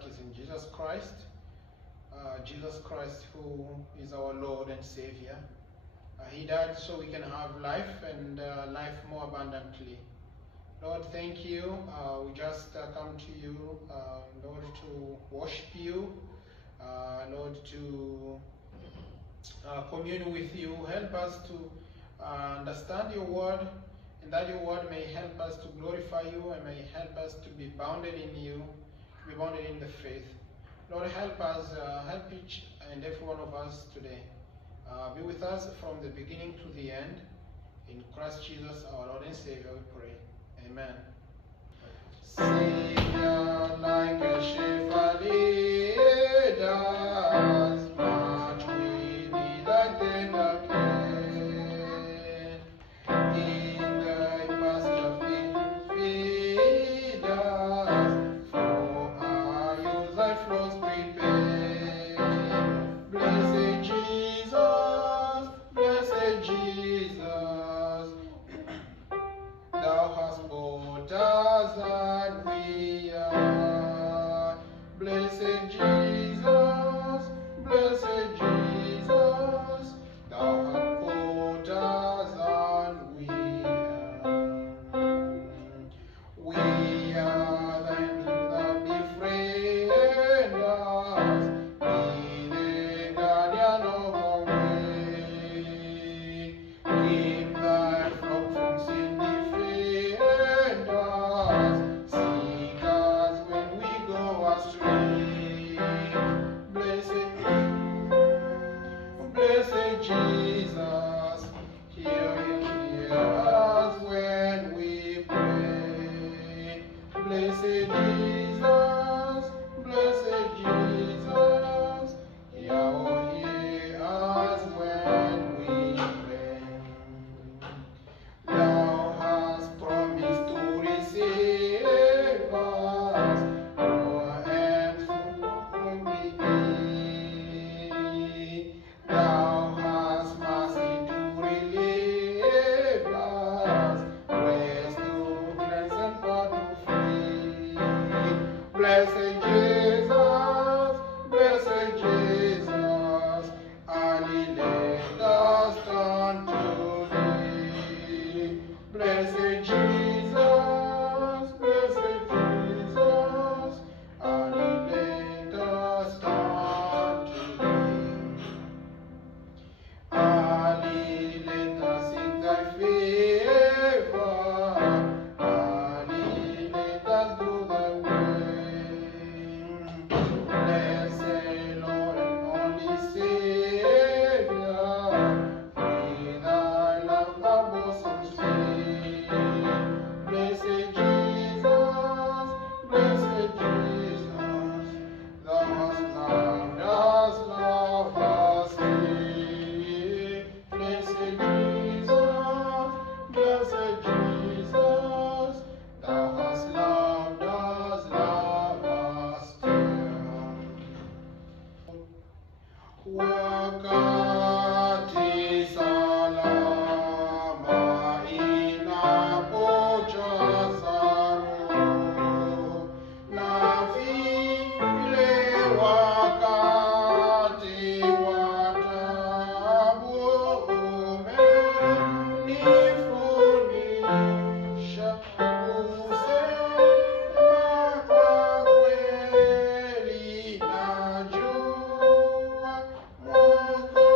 that is in Jesus Christ. Jesus Christ, who is our Lord and Savior. He died so we can have life and life more abundantly. Lord, thank you. We just come to you, Lord, to worship you, Lord, to commune with you. Help us to understand your word, and that your word may help us to glorify you and may help us to be bounded in you, to be bounded in the faith. Lord, help us, help each and every one of us today. Be with us from the beginning to the end. In Christ Jesus, our Lord and Savior, we pray. Amen. Savior, like a shepherd lead us, but we need thy tender care. In thy pasture field, feed us, for our use thy flows prepare. Blessed Jesus, thou hast bought us and we are. Blessed Jesus, thou hast bought us and we are. We are thine, do thou befriend us, be the guardian of our way. Keep thy flock from sin, defend us, seek us when we go astray. Blessed Jesus, hear us when we pray. Blessed Jesus, hear us when we pray. Thou hast promised to receive us, your hands full will be. Thou hast mercy to relieve us, grace to cleanse and power to free. Blessed Jesus, early let us turn to thee. Blessed Jesus, early let us turn to thee. Early let us seek thy favor, early let us do thy will. Blessed Lord and only Savior, free thy love our bosoms feel. Blessed Jesus, thou hast loved us, love us still. Blessed Jesus, thou hast loved us, love us still. Wakati salama inapocha zamu, na vile wakati wa taabu umenifundisha kusema kwa kweli, najua Mwokozi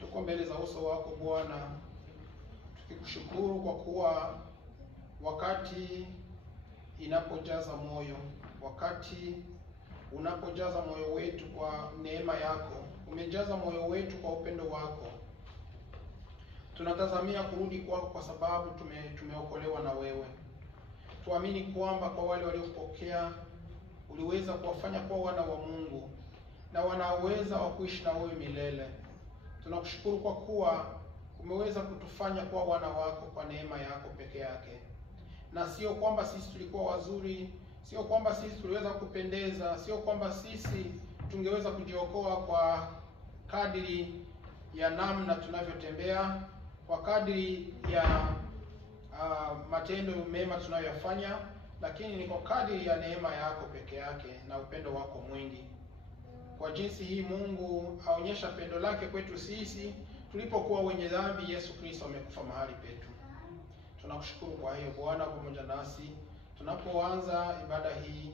Tuko mbele za uso wako Bwana, tukikushukuru kwa kuwa wakati inapojaza moyo, wakati unapojaza moyo wetu kwa neema yako, umejaza moyo wetu kwa upendo wako, tunatazamia kurudi kwako kwa sababu tumeokolewa na wewe. Tuamini kwamba kwa wale waliopokea uliweza kuwafanya kuwa wana wa Mungu na wanaweza wa kuishi na wewe milele. Tunakushukuru kwa kuwa umeweza kutufanya kuwa wana wako kwa neema yako peke yake. Na sio kwamba sisi tulikuwa wazuri, sio kwamba sisi tuliweza kupendeza, sio kwamba sisi tungeweza kujiokoa kwa kadiri ya namna tunavyotembea, kwa kadiri ya matendo mema tunayoyafanya, lakini ni kwa kadiri ya neema yako peke yake na upendo wako mwingi. Kwa jinsi hii Mungu aonyesha pendo lake kwetu sisi tulipokuwa wenye dhambi. Yesu Kristo amekufa mahali petu. Tunakushukuru kwa hiyo Bwana, pamoja nasi tunapoanza ibada hii,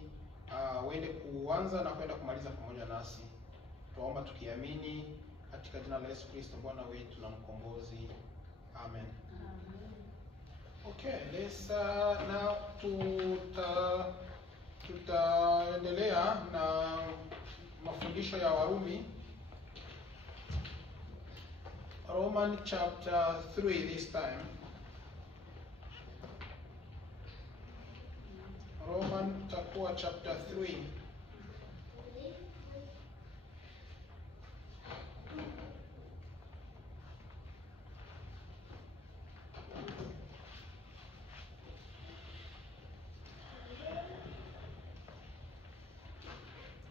uende kuanza na kwenda kumaliza pamoja nasi. Tuomba tukiamini katika jina la Yesu Kristo Bwana wetu na mkombozi. Amen. Okay, let's now tutaendelea na mafundisho ya Warumi. Roman chapter 3 this time. Roman takuwa chapter 3.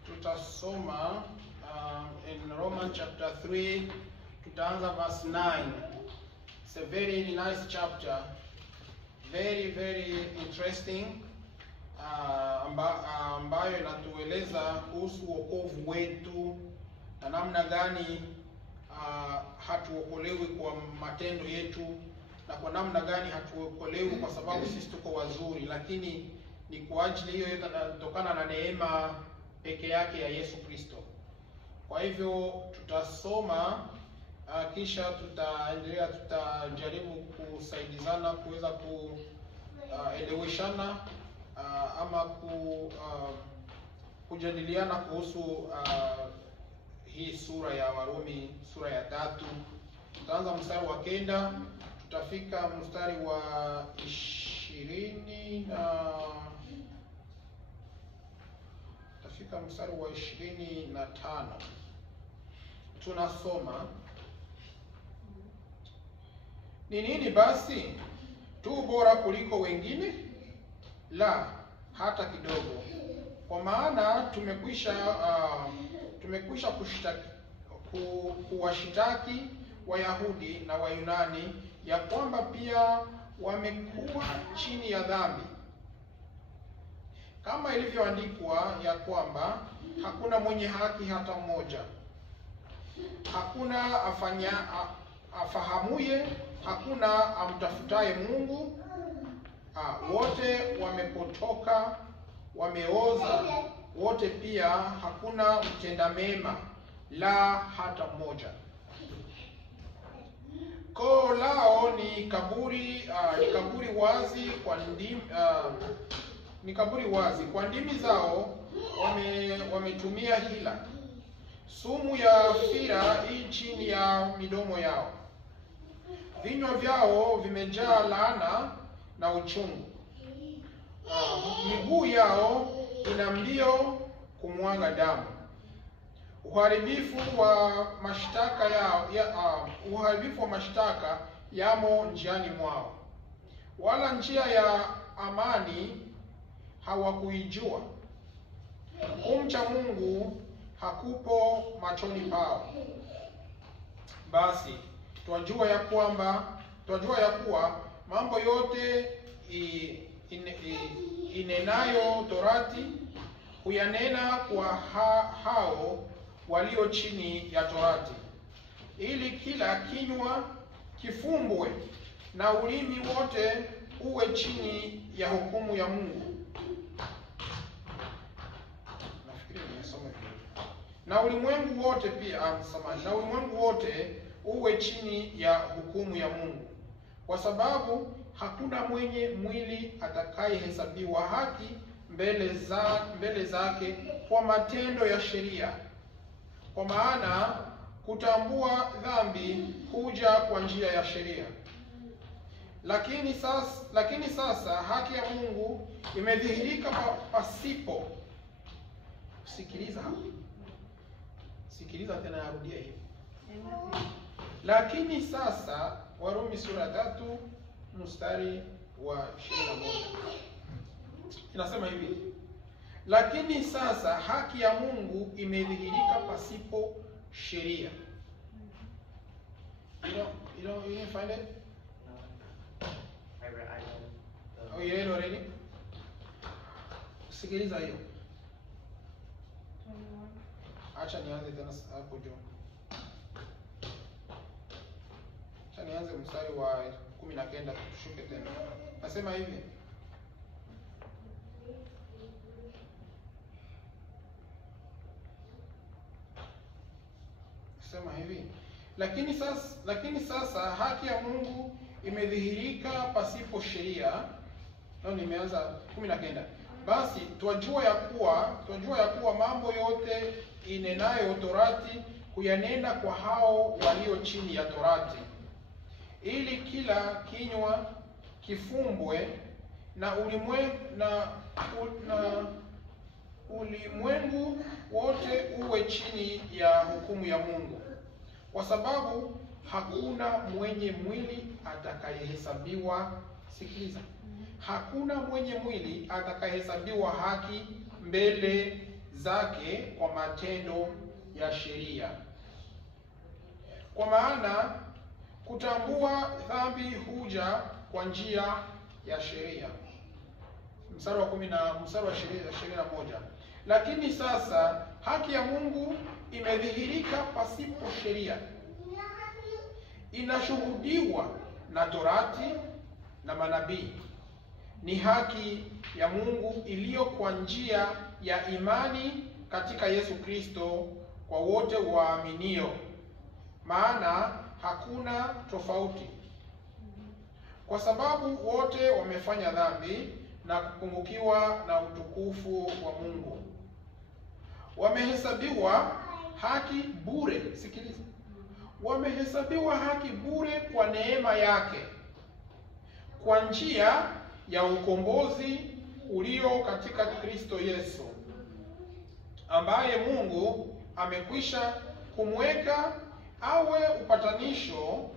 Tutasoma in Roman chapter 3, tutaanza verse 9. It's a very nice chapter, very interesting, ambayo inatueleza kuhusu wokovu wetu na namna gani hatuokolewi kwa matendo yetu, na kwa namna gani hatuokolewi kwa sababu sisi tuko wazuri, lakini ni kwa ajili hiyo inatokana na neema peke yake ya Yesu Kristo. Kwa hivyo tutasoma, kisha tutaendelea, tutajaribu kusaidizana kuweza kueleweshana ama kujadiliana kuhusu hii sura ya Warumi, sura ya 3. Tutaanza mstari wa 9, tutafika mstari wa 20 na mstari wa 25. Tunasoma, ni nini basi? Tu bora kuliko wengine? La, hata kidogo. Kwa maana tumekwisha kuwashitaki Wayahudi na Wayunani ya kwamba pia wamekuwa chini ya dhambi, kama ilivyoandikwa ya kwamba hakuna mwenye haki hata mmoja, hakuna afahamuye, hakuna amtafutaye Mungu. Wote wamepotoka, wameoza wote, pia hakuna mtenda mema, la hata mmoja. Koo lao ni kaburi, wazi kwa ndimi, ni kaburi wazi. Kwa ndimi zao wametumia hila. Sumu ya fira hii chini ya midomo yao. Vinywa vyao vimejaa laana na uchungu. Miguu yao ina mbio kumwaga damu. Uharibifu wa mashtaka yamo njiani mwao, wala njia ya amani hawakuijua. Kumcha Mungu hakupo machoni pao. Basi twajua ya kuwa mambo yote inenayo Torati huyanena kwa hao walio chini ya Torati, ili kila kinywa kifumbwe na ulimi wote uwe chini ya hukumu ya Mungu. Na ulimwengu wote pia na ulimwengu wote uwe chini ya hukumu ya Mungu, kwa sababu hakuna mwenye mwili atakayehesabiwa haki mbele zake kwa matendo ya sheria. Kwa maana kutambua dhambi huja kwa njia ya sheria. Lakini sasa haki ya Mungu imedhihirika pasipo. Sikiliza tena, narudia hivi. Lakini sasa, Warumi sura 3 mstari wa 21. Inasema hivi: lakini sasa haki ya Mungu imedhihirika pasipo sheria. You didn't find it? No. I don't. Oh, you read already? Sikiliza hiyo. Acha nianze tena hapo juu. Acha nianze mstari wa 19 tushuke tena. Nasema hivi: lakini sasa haki ya Mungu imedhihirika pasipo sheria. Nimeanza 19. Basi twajua ya kuwa mambo yote inenayo Torati huyanena kwa hao walio chini ya Torati, ili kila kinywa kifumbwe na ulimwengu wote uwe chini ya hukumu ya Mungu, kwa sababu hakuna mwenye mwili atakayehesabiwa. Sikiliza. Hakuna mwenye mwili atakayehesabiwa haki mbele zake kwa matendo ya sheria. Kwa maana kutambua dhambi huja kwa njia ya sheria. Mstari wa 21. Lakini sasa haki ya Mungu imedhihirika pasipo sheria, inashuhudiwa na Torati na manabii. Ni haki ya Mungu iliyo kwa njia ya imani katika Yesu Kristo kwa wote waaminio, maana hakuna tofauti, kwa sababu wote wamefanya dhambi na kupungukiwa na utukufu wa Mungu. Wamehesabiwa haki bure. Sikiliza. Wamehesabiwa haki bure kwa neema yake, kwa njia ya ukombozi ulio katika Kristo Yesu, ambaye Mungu amekwisha kumweka awe upatanisho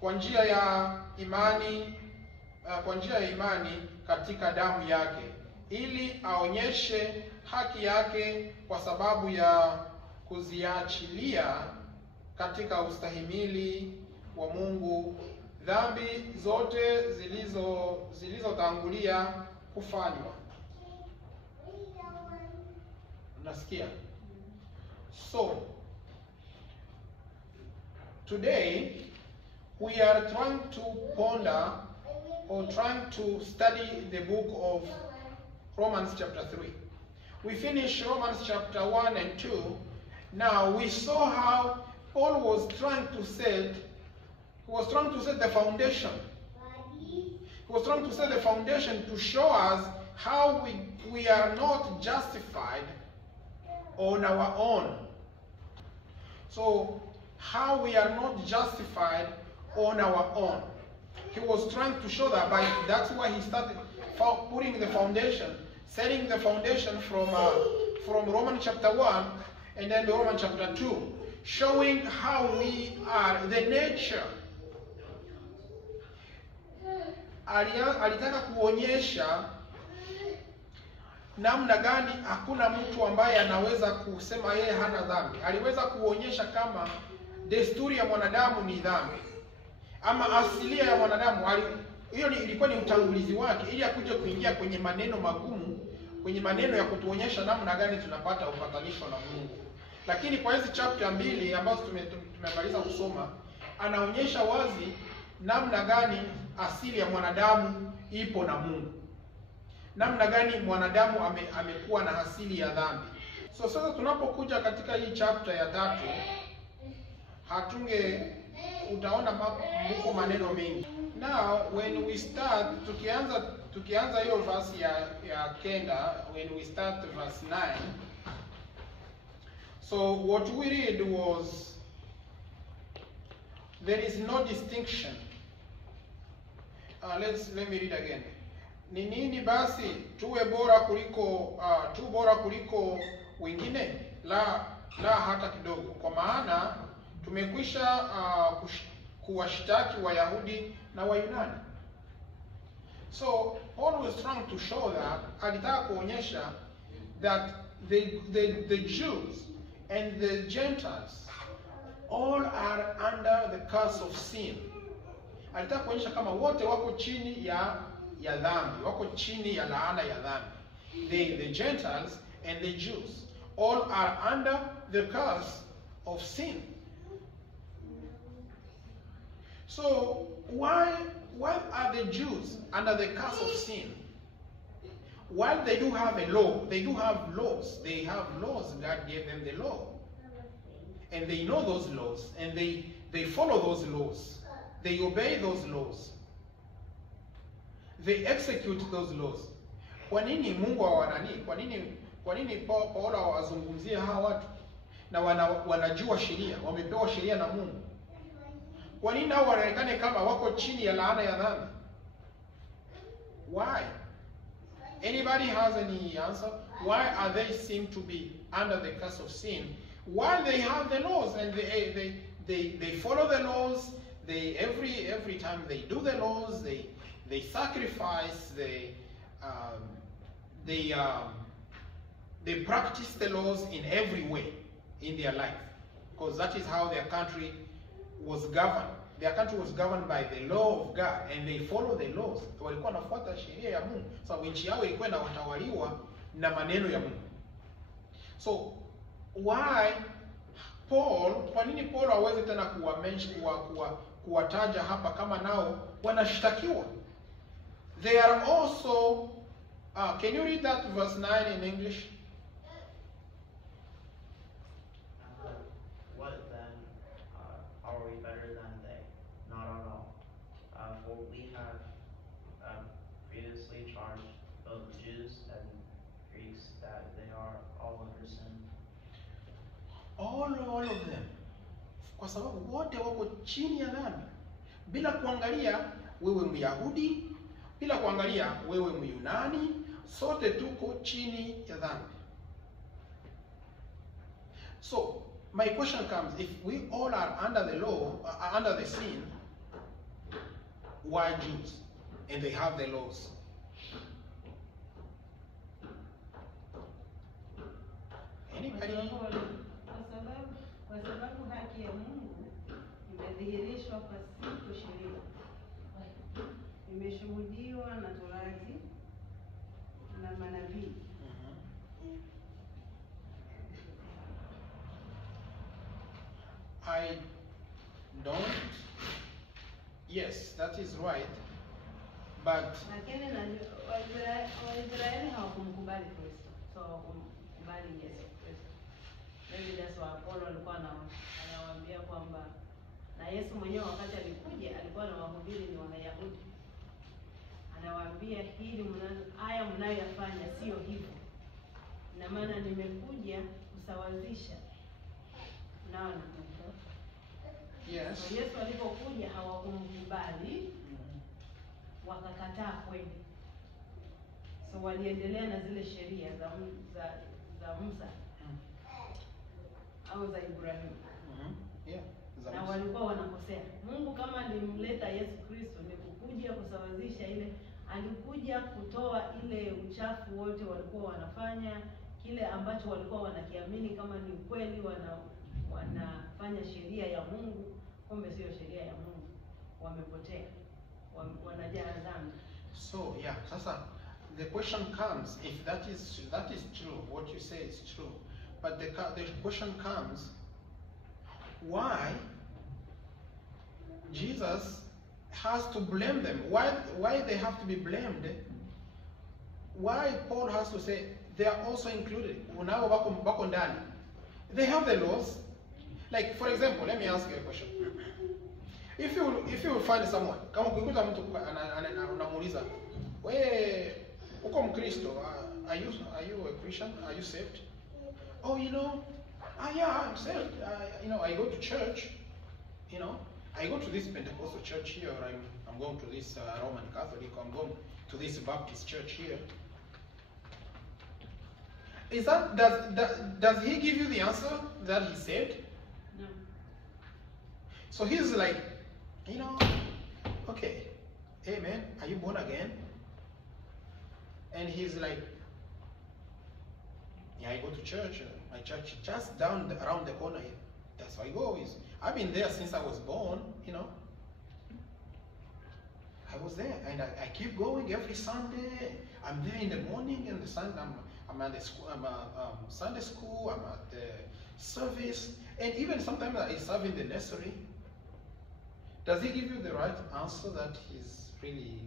kwa njia ya imani katika damu yake, ili aonyeshe haki yake kwa sababu ya kuziachilia katika ustahimili wa Mungu dhambi zote zilizotangulia kufanywa. Unasikia? So today we are trying to ponder or trying to study the book of Romans chapter 3. We finished Romans chapter 1 and 2. Now we saw how Paul was trying to set the foundation. He was trying to set the foundation to show us how we are not justified on our own. So, how we are not justified on our own. He was trying to show that, that's why he started putting the foundation, setting the foundation from Romans chapter 1, And then the Romans chapter 2, showing how we are, the nature. Alitaka kuonyesha namna gani hakuna mtu ambaye anaweza kusema yeye hana dhambi. Aliweza kuonyesha kama desturi ya mwanadamu ni dhambi, ama asilia ya mwanadamu. Hiyo ilikuwa ni utangulizi wake, ili akuje kuingia kwenye maneno magumu, kwenye maneno ya kutuonyesha namna gani tunapata upatanisho na Mungu. Lakini kwa hizi chapter mbili ambazo tumemaliza kusoma, anaonyesha wazi namna gani asili ya mwanadamu ipo na Mungu, namna gani mwanadamu amekuwa na asili ya dhambi. So sasa tunapokuja katika hii chapter ya 3, utaona mko maneno mengi. Now when we start, tukianza hiyo verse ya kenda, when we start verse 9, so what we read was, there is no distinction. Let me read again. Ni nini basi tuwe bora kuliko tu bora kuliko wengine? La hata kidogo. Kwa maana tumekwisha kuwashtaki Wayahudi na Wayunani. So Paul was trying to show that, alitaka kuonyesha that the Jews and the Gentiles all are under the curse of sin. Alitaka kuonyesha kama wote wako chini ya dhambi, wako chini ya laana ya dhambi. The Gentiles and the Jews all are under the curse of sin. So why are the Jews under the curse of sin? While they do have a law, they do have laws. They have laws. God gave them the law, and they know those laws, and they follow those laws. They obey those laws. They execute those laws. Kwa nini Mungu hawanani? Kwa nini Paulo hawazungumzie hawa watu na wanajua sheria, wamepewa sheria na Mungu? Kwa nini hao wanaonekana kama wako chini ya laana ya dhambi? Why? Anybody has any answer? Why are they seem to be under the curse of sin while they have the laws, and they follow the laws? They every time they do the laws, they sacrifice, they practice the laws in every way in their life, because that is how their country was governed. Their country was governed by the law of God, and they follow the laws. Walikuwa wanafuata sheria ya Mungu. So nchi yao ilikuwa inatawaliwa na maneno ya Mungu. So why kwa nini Paul hawezi tena kuwataja hapa kama nao wanashtakiwa? They are also can you read that verse 9 in English? What then? Are we better than they? Not at all. For we have previously charged both Jews and Greeks that they are all under sin. All of them. Kwa sababu wote wako chini ya dhambi. Bila kuangalia wewe Myahudi, bila kuangalia wewe Myunani, sote tuko chini ya dhambi. So my question comes, if we all are under the law, under the sin, why Jews? And they have the laws. Anybody? Kwa sababu haki ya Mungu imedhihirishwa pasipo sheria, imeshuhudiwa na Torati na manabii. I don't. Yes, that is right. But lakini Waisraeli hawakumkubali Kristo. So kumkubali Yesu Kristo. Maybe that's why Paulo alikuwa anawaambia kwamba na Yesu mwenyewe wakati alikuja alikuwa anawahubiri ni Wayahudi. Anawaambia hili haya mnayoyafanya sio hivyo. Na maana nimekuja kusawazisha. Naona. yes. So Yesu alipokuja hawakumkubali, wakakataa kweli. So waliendelea na zile sheria za Musa. au za Ibrahimu. Yeah. Na walikuwa wanakosea. Mungu kama alimleta Yesu Kristo ni kukuja kusawazisha ile, alikuja kutoa ile uchafu wote walikuwa wanafanya, kile ambacho walikuwa wanakiamini kama ni ukweli, wanafanya sheria ya Mungu, kumbe sio sheria ya Mungu. Wamepotea. Wanajaa dhambi. So yeah, sasa the question comes, if that is true, what you say is true, but the question comes, why Jesus has to blame them? Why they have to be blamed? Why Paul has to say they are also included? Unao wako ndani. They have the laws. Like for example, let me ask you a question. If you find someone, kama ukikuta mtu unamuuliza, wewe uko Mkristo, are you a Christian? Are you saved? Oh, yeah, I'm saved. I go to church. I go to this Pentecostal church here, or I'm going to this Roman Catholic, or I'm going to this Baptist church here. Is that does he give you the answer that he said? No. So he's like, okay, hey man, are you born again? And he's like, yeah, I go to church. My church just around the corner here. That's where I go. I've been there since I was born, I was there, and I keep going every Sunday. I'm there in the morning, and the Sunday I'm at the school. I'm at Sunday school. I'm at the service, and even sometimes I serve in the nursery. Does he give you the right answer that he's really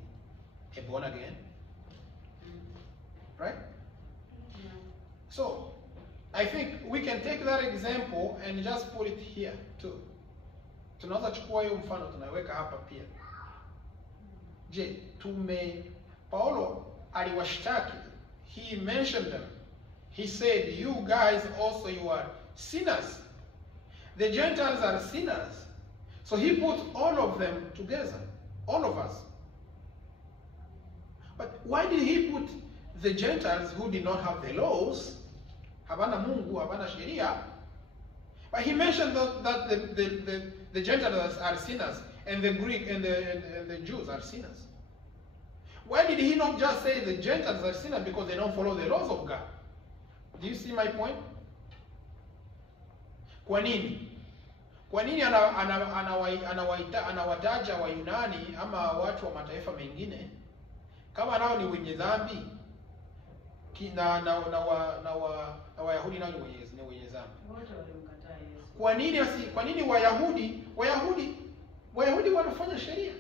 a born again? Right? No. So, I think we can take that example and just put it here too. Tunaweza chukua hiyo mfano tunaweka hapa pia. Je, Paulo aliwashtaki. He mentioned them. He said, you guys also, you are sinners. The Gentiles are sinners. So he put all of them together. All of us. But why did he put the Gentiles who did not have the laws? Habana Mungu, habana sheria. But he mentioned that the Gentiles are sinners, and the Greek and the Jews are sinners. Why did he not just say the Gentiles are sinners because they don't follow the laws of God? Do you see my point? Kwa nini? Kwa nini anawataja Wayunani ama watu wa mataifa mengine kama nao ni wenye dhambi na Wayahudi nao ni wenye dhambi? Wote walimkataa Yesu. Kwa nini Wayahudi wanafanya sheria?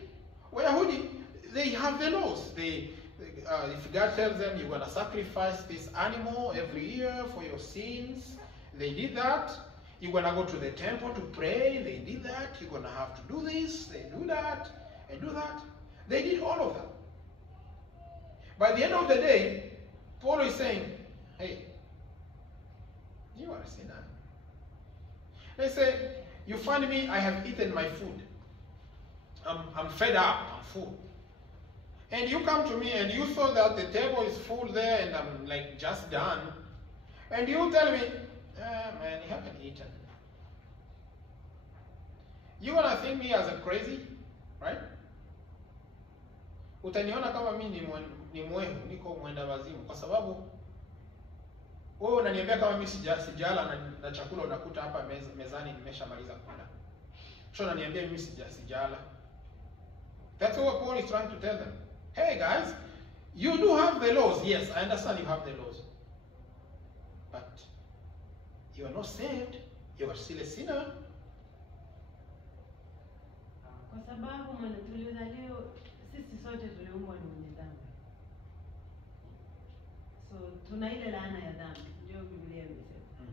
Wayahudi, they have the laws. If God tells them you're going to sacrifice this animal every year for your sins, they did that. You're going to go to the temple to pray, they did that. You're going to have to do this, they do that, and do that. They did all of that. By the end of the day, Paul is saying, hey, you are a sinner. They say, you find me, I have eaten my food. I'm fed up, I'm full. And you come to me and you saw that the table is full there and I'm like just done. And you tell me, man, you haven't eaten. You're gonna think me as a crazy, right? Utaniona kama mimi ni mwehu, niko mwenda wazimu kwa sababu wewe unaniambia kama mimi sijala na chakula unakuta hapa mezani nimeshamaliza kula. So unaniambia mimi sijala. That's what Paul is trying to tell them. Hey guys, you do have the laws. Yes, I understand you have the laws. But you are not saved. You are still a sinner. Kwa sababu tulizaliwa sisi sote tuliumbwa ni wenye dhambi. So tuna ile laana ya dhambi. Ndio Biblia imesema.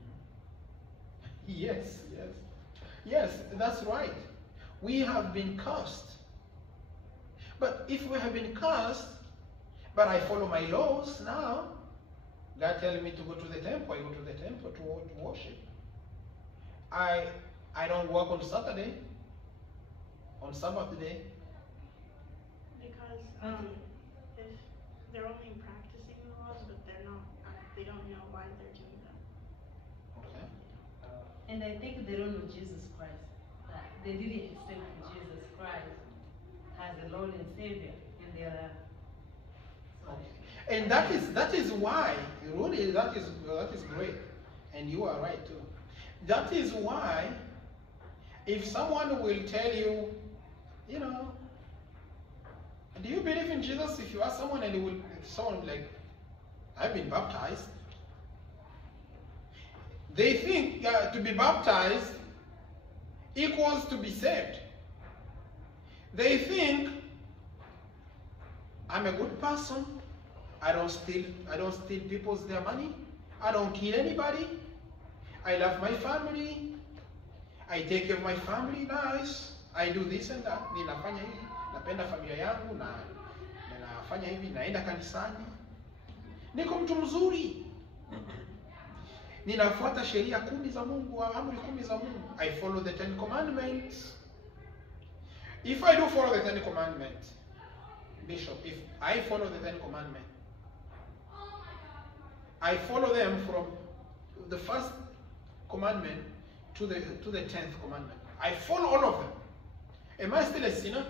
Yes, that's right. We have been cursed. But if we have been cursed, but I follow my laws now, God tells me to go to the temple, I go to the temple to worship. I don't work on Saturday, on Sabbath day. Because if they're only practicing the laws, but they don't know why they're doing them. Okay. And I think they don't know Jesus Christ. That they didn't accept Jesus Christ as a Lord and Savior in their life. And that is why, really, that is great. And you are right too. That is why, if someone will tell you, you know, do you believe in Jesus? If you ask someone and someone will be like, I've been baptized. They think to be baptized equals to be saved. They think I'm a good person. I don't steal their money. I don't kill anybody. I love my family. I take care of my family nice. I do this and that. Ninafanya hivi. Napenda familia yangu na nafanya hivi, naenda kanisani. Niko mtu mzuri. Ninafuata sheria 10 za Mungu, amri 10 za Mungu. I follow the 10 commandments. If I do follow the 10 commandments, Bishop, if I follow the 10 commandments, I follow them from the first commandment to the 10th commandment. I follow all of them. Am I still a sinner?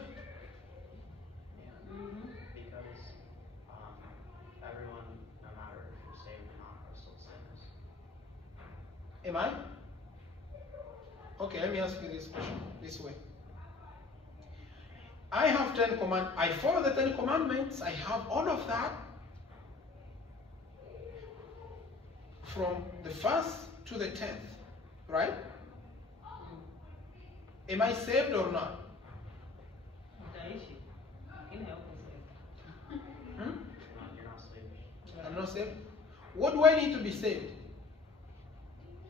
Because everyone, no matter if you're saved or not, are still sinners. Am I? Okay, let me ask you this question this way. I have 10 commandments. I follow the 10 commandments. I have all of that. From the first to the 10th, right? Am I saved or not? You're not saved. I'm not saved. What do I need to be saved?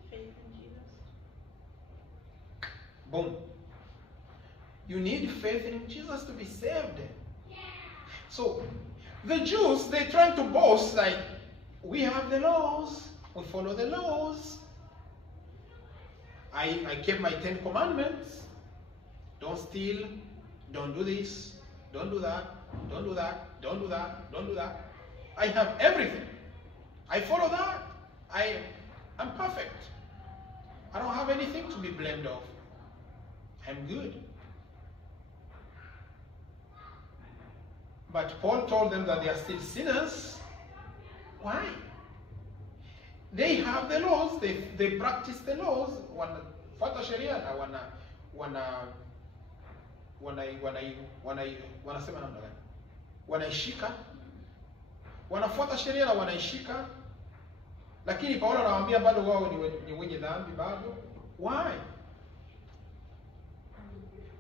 Faith in Jesus. Boom. You need faith in Jesus to be saved. So, the Jews, they're trying to boast like, we have the laws, we follow the laws. I kept my 10 commandments. Don't steal, don't do this, don't do that, don't do that, don't do that, don't do that. I have everything. I follow that. I'm perfect. I don't have anything to be blamed of. I'm good. But Paul told them that they are still sinners. Why? They have the laws, they practice the laws, wanafuata sheria na wanasema namna gani? Wanaishika. Wanafuata sheria na wanaishika. Lakini Paulo anawaambia bado wao ni wenye dhambi bado. Why?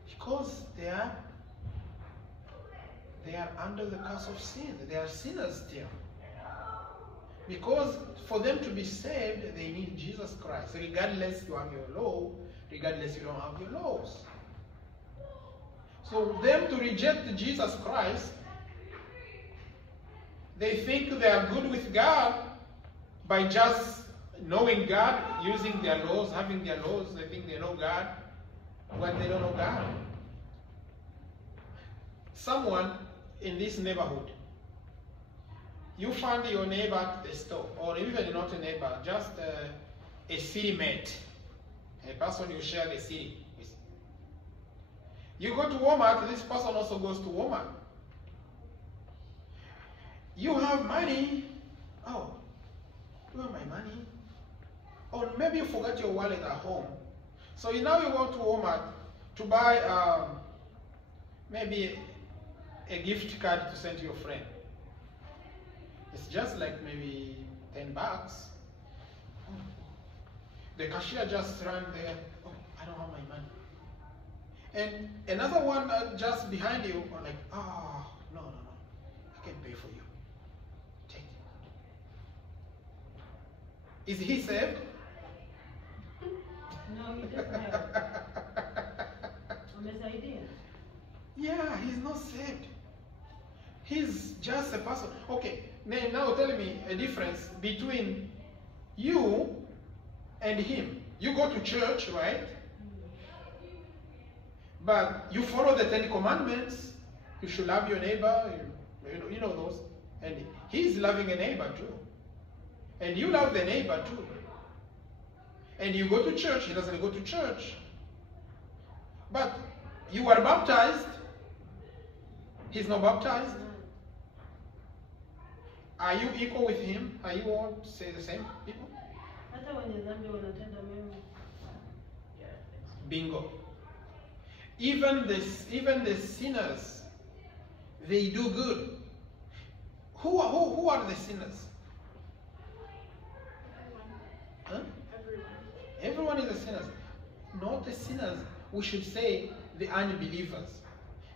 Because they are under the curse of sin. They are sinners still. Because for them to be saved, they need Jesus Christ. Regardless you have your law, regardless you don't have your laws. So them to reject Jesus Christ, they think they are good with God by just knowing God, using their laws, having their laws. They think they know God, but they don't know God. Someone in this neighborhood, you find your neighbor at the store, or even not a neighbor, just a city mate, a person you share the city with. You go to Walmart, this person also goes to Walmart. You have money. Oh, you have my money. Or maybe you forgot your wallet at home. So now you go to Walmart to buy maybe a gift card to send to your friend. It's just like maybe $10. The cashier just ran there. Oh, I don't have my money. And another one just behind you, like, oh, no, I can pay for you. Take it. Is he saved? No, he doesn't have. Yeah, he's not saved. He's just a person. Okay, now tell me a difference between you and him. You go to church, right? But you follow the 10 commandments. You should love your neighbor. You know those. And he's loving a neighbor too. And you love the neighbor too. And you go to church, he doesn't go to church. But you are baptized, he's not baptized. Are you equal with him? Are you all say the same people? Hata wenye dhambi wanatenda mema. Yeah, I think so. Bingo. Even the sinners, they do good. Who are the sinners? Huh? Everyone is a sinner. Not the sinners. We should say the unbelievers.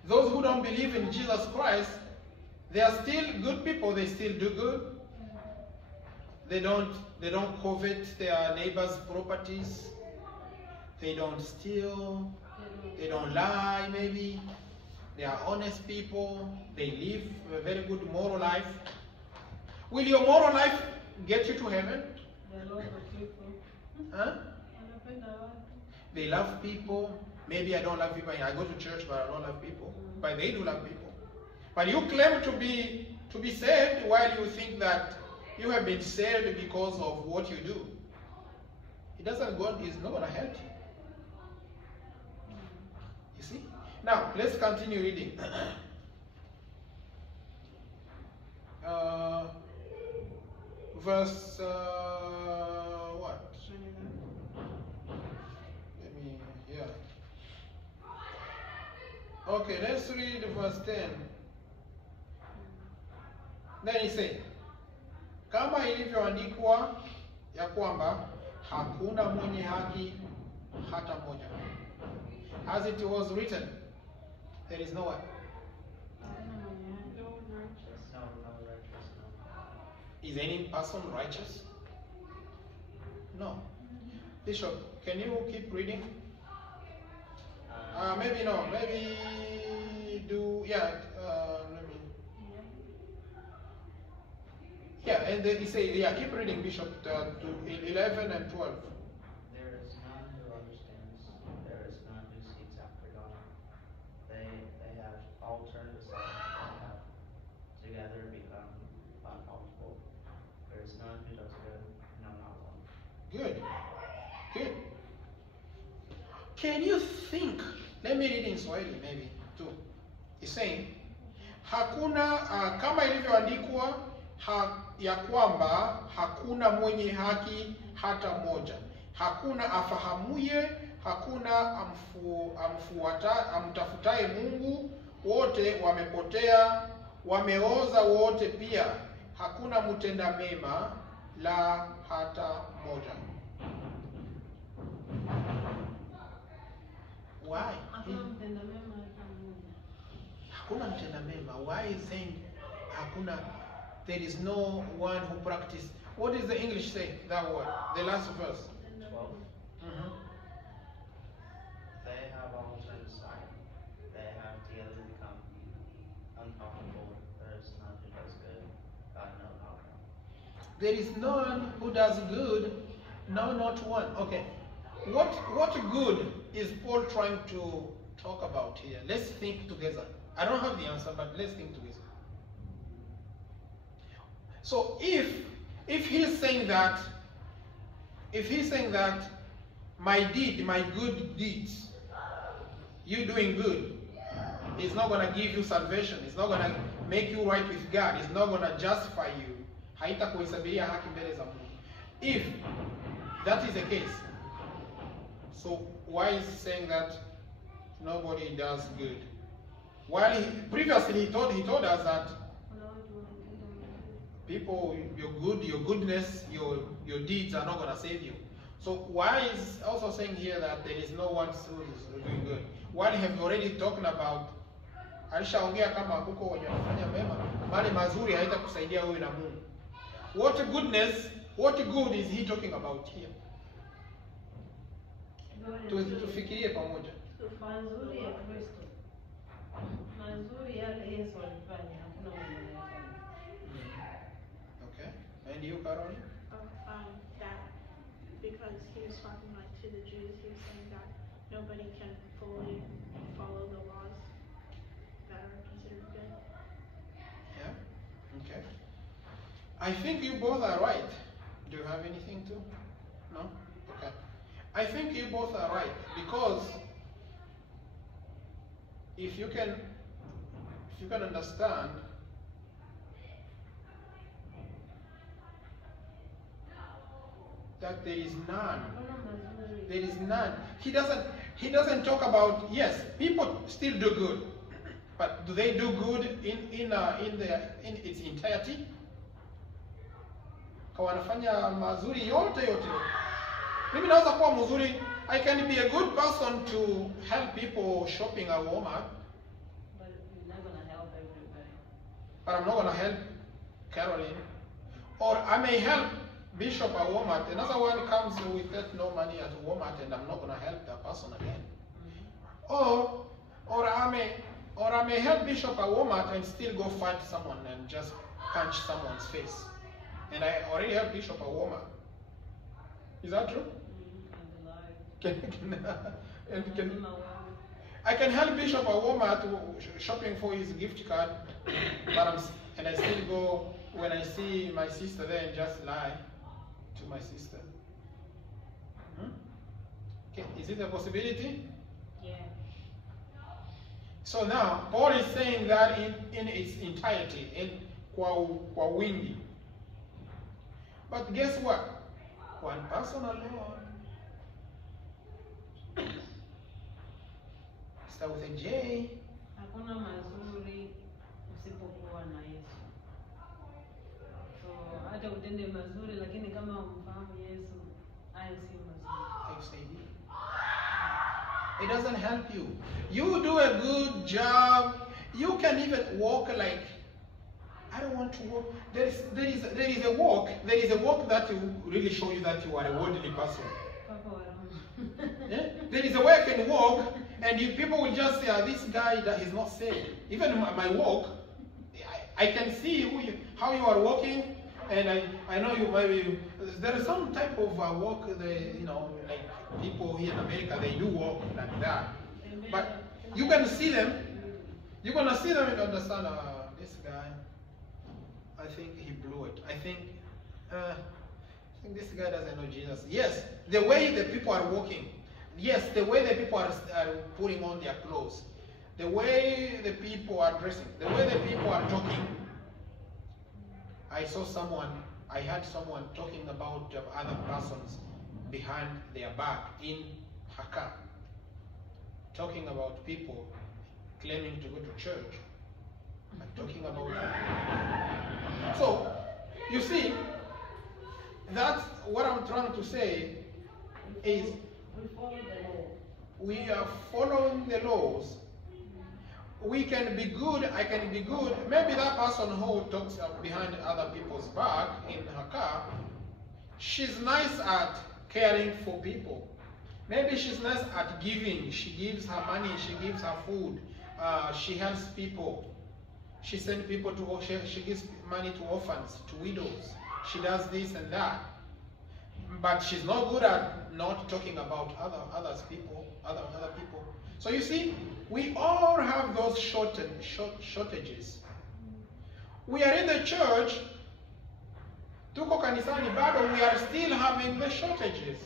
Those who don't believe in Jesus Christ, they are still good people. They still do good. They don't covet their neighbors' properties. They don't steal. They don't lie, maybe. They are honest people. They live a very good moral life. Will your moral life get you to heaven? They love the people. Huh? Wanapenda watu. They love people. Maybe I don't love people. I go to church, but I don't love people. But they do love people. But you claim to be saved while you think that you have been saved because of what you do. God is not going to help you. You see? Now, let's continue reading. Verse, what? Let me, yeah. Okay, let's read verse 10. Then he said, kama ilivyoandikwa ya kwamba hakuna mwenye haki hata mmoja. As it was written, there is no one. No righteous, no. Is any person righteous? No. Bishop, can you keep reading? Maybe no. Maybe do, yeah. Let me. Yeah, and then he said, yeah, keep reading, Bishop, to 11 and 12. There is none who understands. There is none who seeks after God. They have all turned aside. They have together become unhelpful. There is none who does good, no, not one. Good. Good. Can you think? Let me read in Swahili maybe too. He's saying, hakuna kama ilivyoandikwa ya kwamba hakuna mwenye haki hata moja. Hakuna afahamuye, hakuna amtafutaye Mungu, wote wamepotea, wameoza wote pia. Hakuna mtenda mema, la hata moja. Why? Hakuna mtenda mema hata mmoja. Hakuna mtenda mema. Why is saying hakuna? There is no one who practice. What does the English say? That word, the last verse. 12. They have all turned aside. They have together become unprofitable. There is none who does good. God, no, not one. There is none who does good, no, not one. Okay. What good is Paul trying to talk about here? Let's think together. I don't have the answer, but let's think together. So if he's saying that my good deeds, you doing good, is not going to give you salvation, it's not going to make you right with God, it's not going to justify you. Haitakuhesabiria haki mbele za Mungu. If that is the case, so why is he saying that nobody does good? While previously he told us that people, your goodness, your deeds are not going to save you. So why is also saying here that there is no one who is doing good? While he have already talking about, alishaongea kama huko wenye wanafanya mema, bali mazuri haitakusaidia wewe na Mungu. What goodness, what good is he talking about here? Tufikirie pamoja. Mazuri ya Kristo. Mazuri yale Yesu alifanya, hakuna mwenye anayefanya. Okay. And you, Caroline? That because he was talking like to the Jews, he was saying that nobody can fully follow the laws that are considered good. Yeah. Okay. I think you both are right. Do you have anything to? No? Okay. I think you both are right, because if you can understand that there is none. There is none. He doesn't talk about, yes, people still do good, but do they do good in its entirety? Kwa wanafanya mazuri yote. Mimi naweza kuwa mzuri. I can be a good person to help people shopping at Walmart. But you're not gonna help everybody. But I'm not going to help Caroline. Or I may help Bishop at Walmart. Another one comes with no money at Walmart, and I'm not going to help that person again. Mm-hmm. Or I may help Bishop at Walmart and still go fight someone and just punch someone's face. And I already helped Bishop at Walmart. Is that true? I can help Bishop at Walmart shopping for his gift card, and I still go when I see my sister there and just lie to my sister. Okay, is it a possibility? Yeah. So now Paul is saying that in its entirety, in kwa wingi. But guess what? One person alone. Start with a J. Hakuna mazuri usipokuwa na Yesu. So hata utende mazuri, lakini kama umfahamu Yesu, hayo sio mazuri. It doesn't help you. You do a good job. You can even walk like, I don't want to walk. There is a walk. There is a walk that will really show you that you are a worldly person. Yeah? There is a way I can walk, and people will just say, this guy that is not saved. Even my walk, I can see how you are walking, and I know you maybe. There is some type of walk, like people here in America, they do walk like that. But you can see them. You're gonna see them and understand. This guy, I think he blew it. I think this guy doesn't know Jesus. Yes, the way the people are walking. Yes, the way the people are putting on their clothes. The way the people are dressing. The way the people are talking. I heard someone talking about other persons behind their back in Haka. Talking about people claiming to go to church. And talking about... So, you see, that's what I'm trying to say is we follow the law. We are following the laws. We can be good, I can be good. Maybe that person who talks behind other people's back in her car, she's nice at caring for people. Maybe she's nice at giving. She gives her money, she gives her food. She helps people. She sends people to, she gives money to orphans, to widows. She does this and that. But she's not good at not talking about other people. So you see, we all have those shortages. We are in the church, tuko kanisani bado, we are still having the shortages.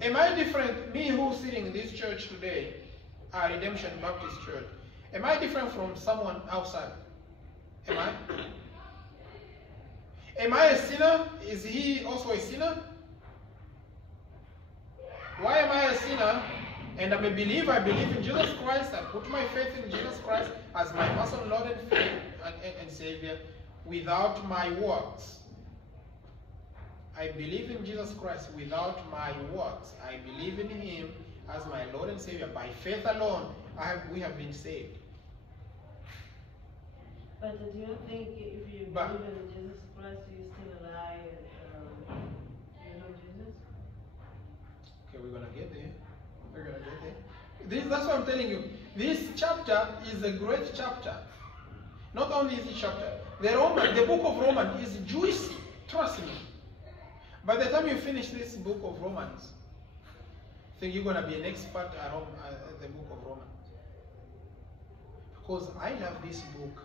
Am I different, me who's sitting in this church today, Redemption Baptist Church, am I different from someone outside? Am I? Am I a sinner? Is he also a sinner? Why am I a sinner? And I'm a believer. I believe in Jesus Christ. I put my faith in Jesus Christ as my personal Lord and Savior without my works. I believe in Jesus Christ without my works. I believe in Him as my Lord and Savior. By faith alone, we have been saved. But do you think if you believe in Jesus Christ, you still alive? You know Jesus? Okay, we're gonna get there. We're gonna get there. That's what I'm telling you. This chapter is a great chapter. Not only is it chapter, the book of Romans is juicy. Trust me. By the time you finish this book of Romans, I think you're gonna be an expert at the book of Romans. Because I love this book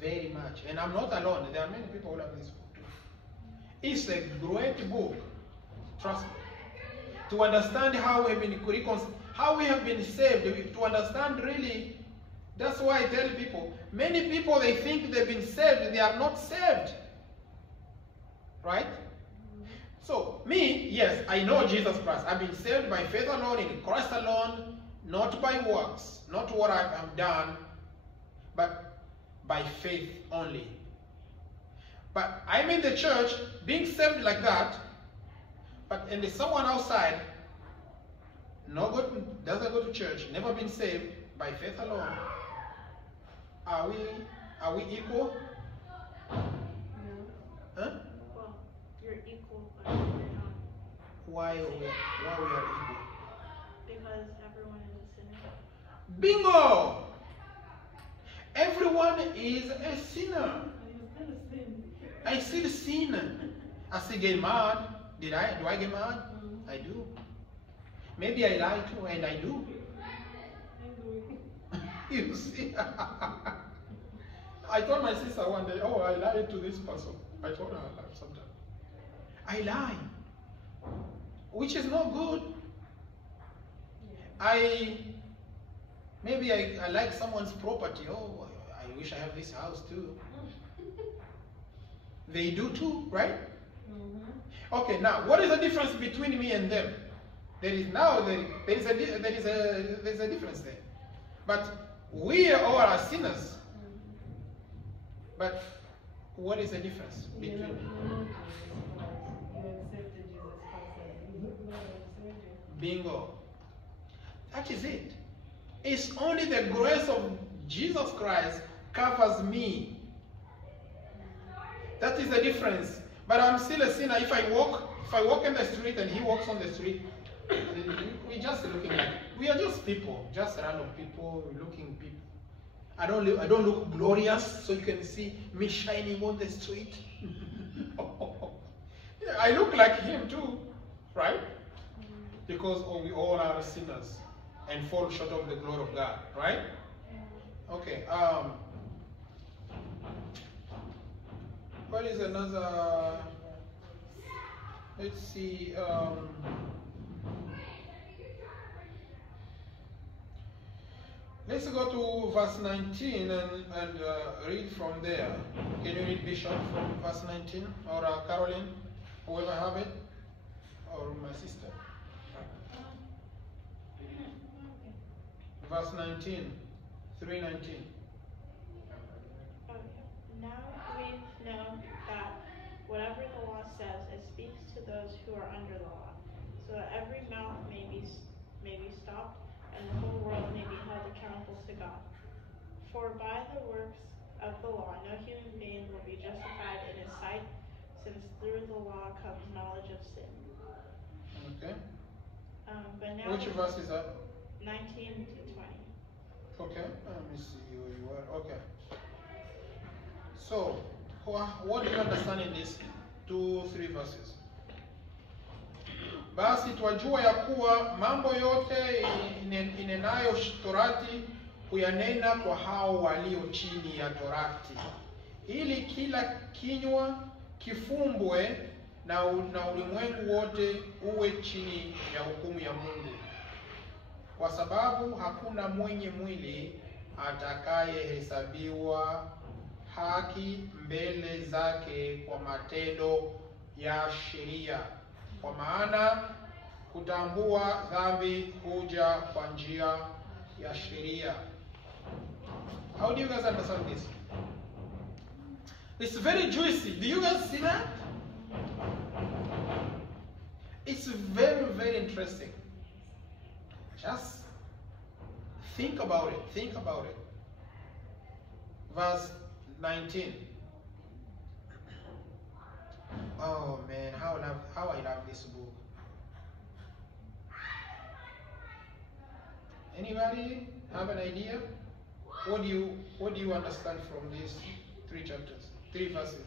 very much, and I'm not alone. There are many people who love this book too. It's a great book. Trust me. To understand how we have been saved, to understand really, that's why I tell people, many people, they think they've been saved, they are not saved. Right? So, me, yes, I know Jesus Christ. I've been saved by faith alone, in Christ alone, not by works, not what I've done, but by faith only. But I'm in the church, being saved like that, and there's someone outside, doesn't go to church, never been saved, by faith alone. Are we equal? Huh? Well, you're equal, but you're not. Why we are equal? Because everyone is a sinner. Bingo! Everyone is a sinner. I still sin. I still get mad. Do I get mad? I do. Maybe I lie too, and I do. You see? I told my sister one day, oh, I lied to this person. I told her I lied sometimes. I lie. Which is not good. Maybe I like someone's property. Oh, I wish I have this house too. They do too, right? Okay, now what is the difference between me and them? There is a difference there. But we all are sinners. But what is the difference between them? Bingo. That is it. It's only the grace of Jesus Christ covers me. That is the difference. But I'm still a sinner. If I walk in the street and he walks on the street, we're just looking like, we are just people, just random people, looking people. I don't look glorious, so you can see me shining on the street. Yeah, I look like him too, right? Because we all are sinners and fall short of the glory of God, right? Okay. What is another? Let's see. Let's go to verse 19 and read from there. Can you read, Bishop, from verse 19? Or Caroline, whoever have it? Or my sister? Verse 19, 3:19. Now we know that whatever the law says, it speaks to those who are under the law, so that every mouth may be stopped, and the whole world may be held accountable to God. For by the works of the law, no human being will be justified in his sight, since through the law comes knowledge of sin. Okay. But now which verse is that? 19 to 20. Okay. Let me see where you are. Okay. So, what do you understand in these 2-3 verses? Basi twajua ya kuwa mambo yote inenayo Torati huyanena kwa hao walio chini ya Torati, ili kila kinywa kifumbwe na ulimwengu wote uwe chini ya hukumu ya Mungu. Kwa sababu hakuna mwenye mwili atakayehesabiwa haki mbele zake kwa matendo ya sheria. Kwa maana kutambua dhambi huja kwa njia ya sheria. How do you guys understand this? It's very juicy. Do you guys see that? It's very, very interesting. Just think about it. Think about it. Verse 19. Oh man, how I love this book. Anybody have an idea? What do you understand from these 3 chapters, 3 verses?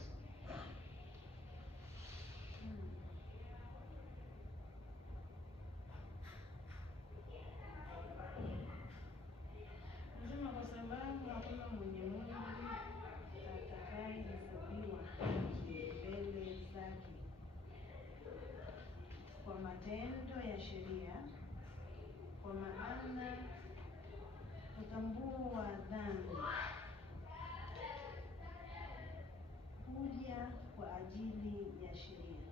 Nasema kwa sababu hakuna mwenye Mungu atakayehesabiwa haki mbele zake matendo ya sheria, kwa maana kutambua dhambi huja kwa ajili ya sheria.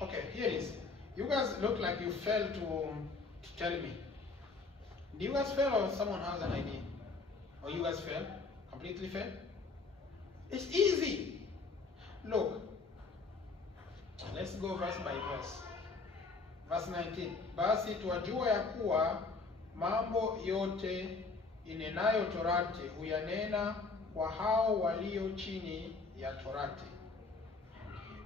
Okay, here it is. You guys look like you failed to tell me. Do you guys fail or someone has an idea? Or you guys fail? Completely fail? It's easy. Look. Let's go verse by verse. Verse 19. Basi twajua ya kuwa mambo yote inenayo torati huyanena kwa hao walio chini ya torati,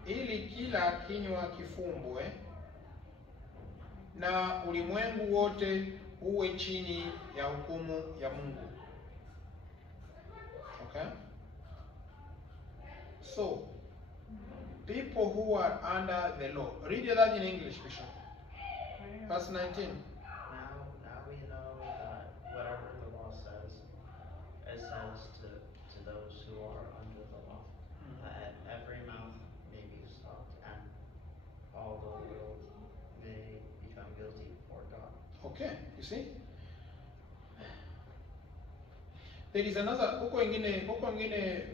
ili kila kinywa kifumbwe na ulimwengu wote uwe chini ya hukumu ya Mungu. Okay? So, people who are under the law. Read that in English, Bishop. Verse 19. Now we know that whatever the law says, it says to those who are under the law, that every mouth may be stopped and all the world may become guilty before God. Okay, you see? There is another, huko ingine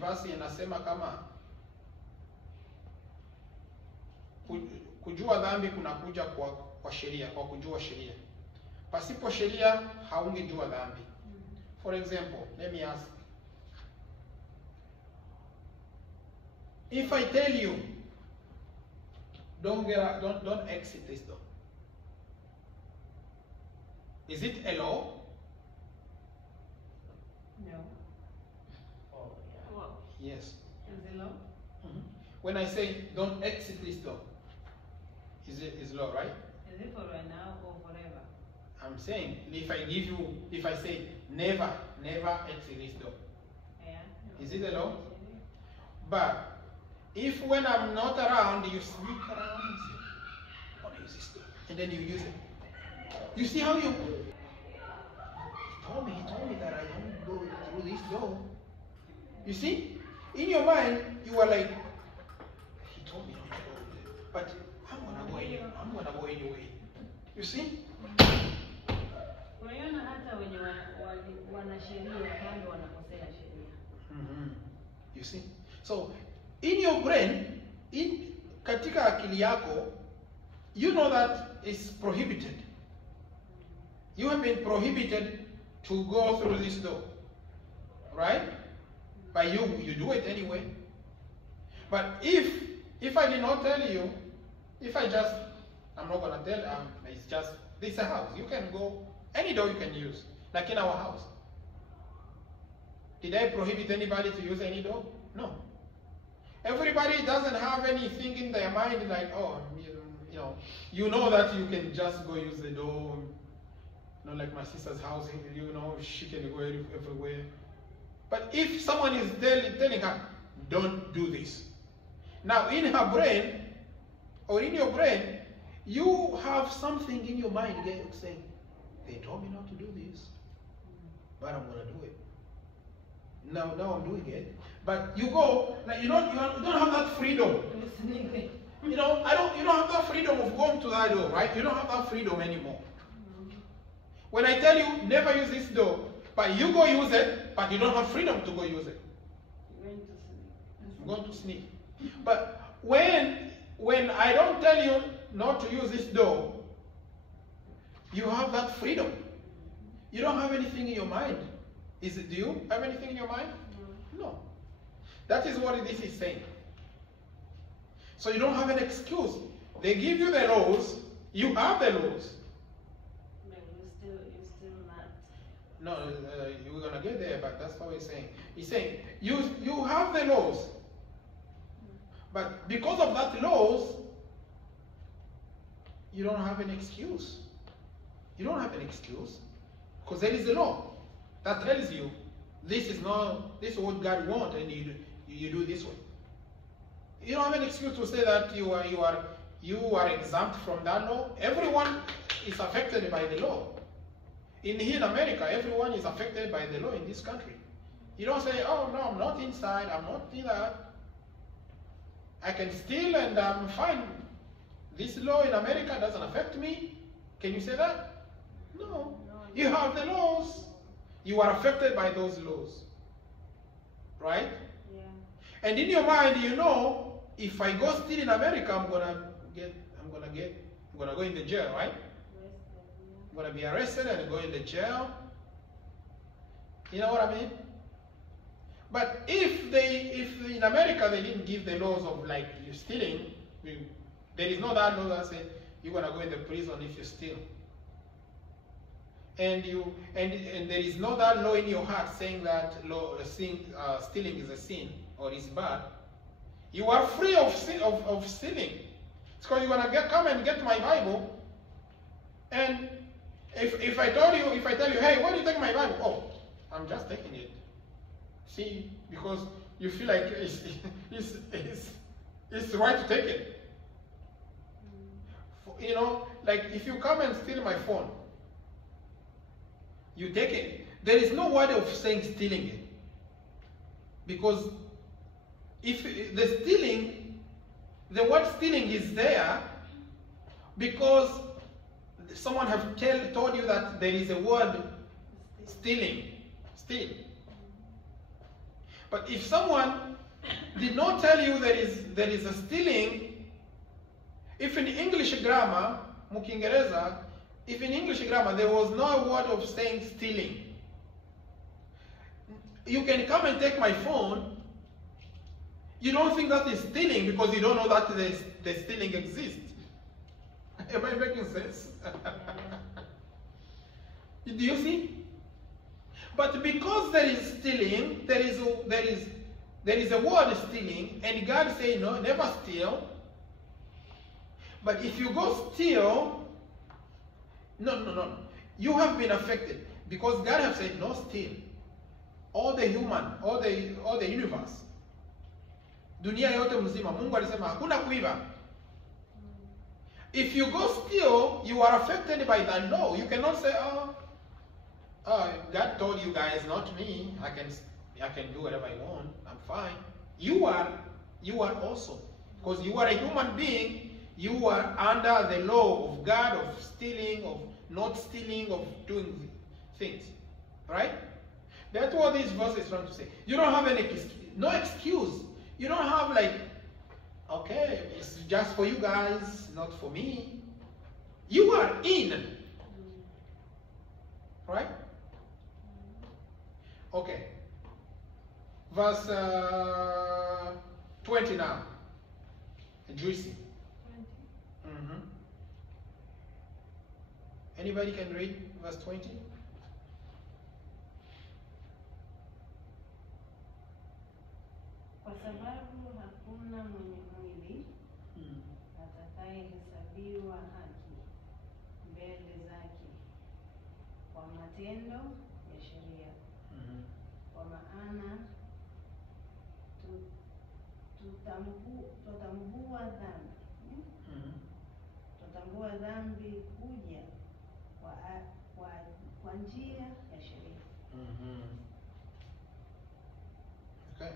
verse inasema kama kujua dhambi kunakuja kwa sheria, kwa kujua sheria. Pasipo sheria haungejua dhambi. For example, let me ask. If I tell you, don't exit this door, is it a law? No. Oh, yeah. Well, Yes. is it law? When I say don't exit this door, is law, right? Is it for right now or forever? I'm saying if I say never exit this door, Yeah. is it a law? But if when I'm not around, you sneak around and say, I want to use this door, and then you use it. You see how you he told me that I don't go through this door. You see? In your mind, you are like, he told me not to go there, but I'm gonna go anyway. You see? Unaiona hata wenye wana sheria kando wanakosea sheria. You see? So, in your brain, katika akili yako, you know that it's prohibited. You have been prohibited to go through this door. Right? But you do it anyway. But if I did not tell you, I'm not gonna tell, it's just, this is a house. You can go, any door you can use. Like in our house. Did I prohibit anybody to use any door? No. Everybody doesn't have anything in their mind like, oh, you know that you can just go use the door. Like my sister's house, she can go everywhere. But if someone is telling her, don't do this. Now in her brain, or in your brain, you have something in your mind saying, they told me not to do this, but I'm going to do it. Now I'm doing it. But you go, like, you don't have that freedom. You don't have that freedom of going to that door, right? You don't have that freedom anymore. When I tell you, never use this door, but you go use it, but you don't have freedom to go use it. You're going to sneak. But when I don't tell you not to use this door, you have that freedom. You don't have anything in your mind. Do you have anything in your mind? No. That is what this is saying. So you don't have an excuse. They give you the laws, you have the laws. You're still not. No, you're going to get there, but that's what he's saying. He's saying, you have the laws. But because of that laws, you don't have an excuse. You don't have an excuse. Because there is a law that tells you, this is what God wants, and you do this way. You don't have an excuse to say that you are exempt from that law. Everyone is affected by the law. Here in America, everyone is affected by the law in this country. You don't say, oh no, I'm not inside, I'm not in that. I can steal and I'm fine. This law in America doesn't affect me. Can you say that? No. You have the laws. You are affected by those laws. Right? Yeah. And in your mind, you know, if I go steal in America, I'm gonna go in the jail, right? I'm gonna be arrested and go in the jail. You know what I mean? But if in America they didn't give the laws of like you stealing, there is no that law that says you're gonna go in the prison if you steal. And there is no that law in your heart saying that stealing is a sin or is bad. You are free of stealing. It's because you're gonna come and get my Bible, and if I tell you, hey, why do you take my Bible? Oh, I'm just taking it. See, because you feel like it's right to take it. You know, like if you come and steal my phone, you take it. There is no word of saying stealing it. Because if the word stealing is there because someone have told you that there is a word stealing. Steal. But if someone did not tell you there is a stealing, if in English grammar, Mukingereza, if in English grammar there was no word of saying stealing, you can come and take my phone, you don't think that is stealing because you don't know that the stealing exists. Am I making sense? Do you see? But because there is stealing, there is a word stealing, and God say no, never steal. But if you go steal, no, you have been affected because God have said no steal. All the universe, dunia yote mzima, Mungu alisema hakuna kuiba. If you go steal, you are affected by that law. You cannot say, God told you guys, not me. I can do whatever I want. I'm fine. You are also, because you are a human being. You are under the law of God, of stealing, of not stealing, of doing things, right? That's what this verse is trying to say. You don't have no excuse. You don't have like, okay, it's just for you guys, not for me. You are in, right? Okay. Verse 20 now. Juicy. Anybody can read verse 20? Kwa sababu hakuna mwenye mwili atakayehesabiwa haki mbele zake kwa matendo ya sheria. Kwa maana tutambua dhambi kuja kwa njia ya sheria. Okay.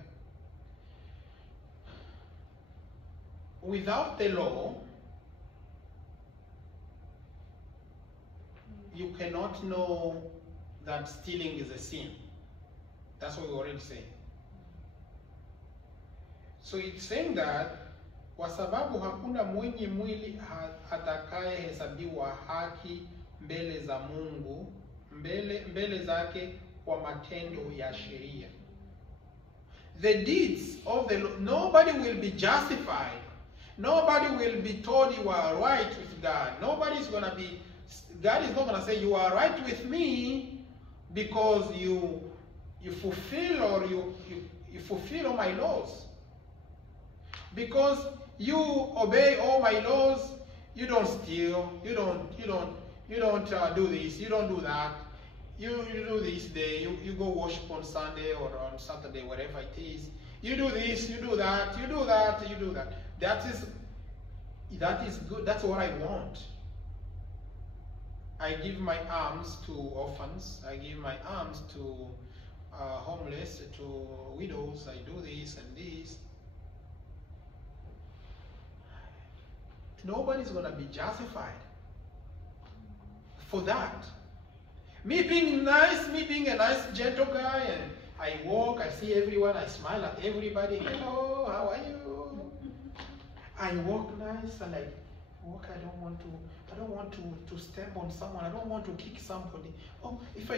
Without the law, you cannot know that stealing is a sin. That's what we already said. So it's saying that kwa sababu hakuna mwenye mwili atakayehesabiwa haki mbele za Mungu, mbele zake kwa matendo ya sheria. The deeds of the law, nobody will be justified. Nobody will be told you are right with God. God is not going to say you are right with me because you fulfill or you fulfill all my laws. Because you obey all my laws, you don't steal, you don't do this, you don't do that. You do this day, you go worship on Sunday or on Saturday, whatever it is. You do this, you do that, you do that, you do that. That is good. That's what I want. I give my alms to orphans. I give my alms to homeless, to widows. I do this and this. nobody's going to be justified for that. Me being nice, me being a nice, gentle guy, and I walk, I see everyone, I smile at everybody. Hello, how are you? I walk nice, and I walk. I don't want to step on someone. I don't want to kick somebody. I'm so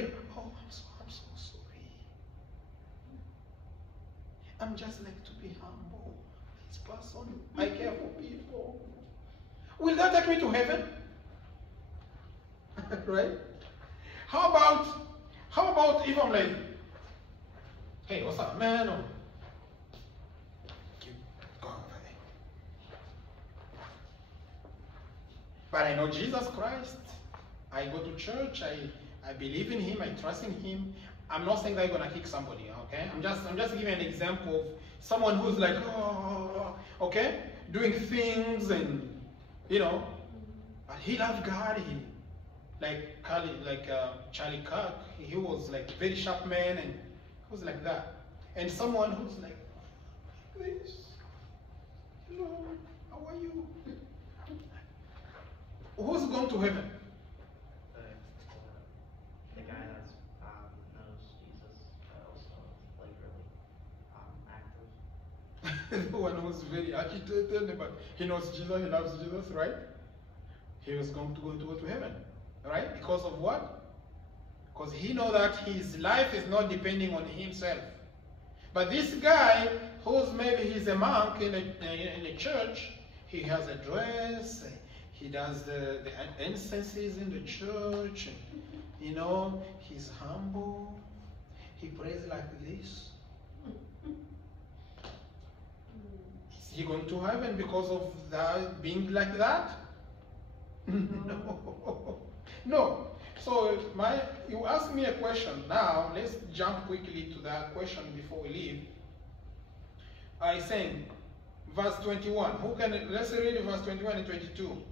sorry. I'm just like to be humble. This person, I care for people. Will that take me to heaven? Right? How about if I'm like, hey, what's up, man? Or, go away. But I know Jesus Christ. I go to church. I believe in Him. I trust in Him. I'm not saying that I'm gonna kick somebody. Okay? I'm just giving an example of someone who's like, okay, doing things and but he loved God. He Charlie Kirk. He was like very sharp man, and he was like that. And someone who's like this. Hello, how are you? Who's going to heaven? The guy that's knows Jesus, but also like really active. The one who's very agitated, but he knows Jesus, he loves Jesus, right? He was going to go to heaven, right? Because of what? Because he knows that his life is not depending on himself. But this guy, who's maybe he's a monk in a church, he has a dress, he does the incenses in the church, he's humble, he prays like this. Is he going to heaven because of that being like that? No. So you asked me a question. Now let's jump quickly to that question before we leave. I saying verse 21. Let's read verse 21 and 22,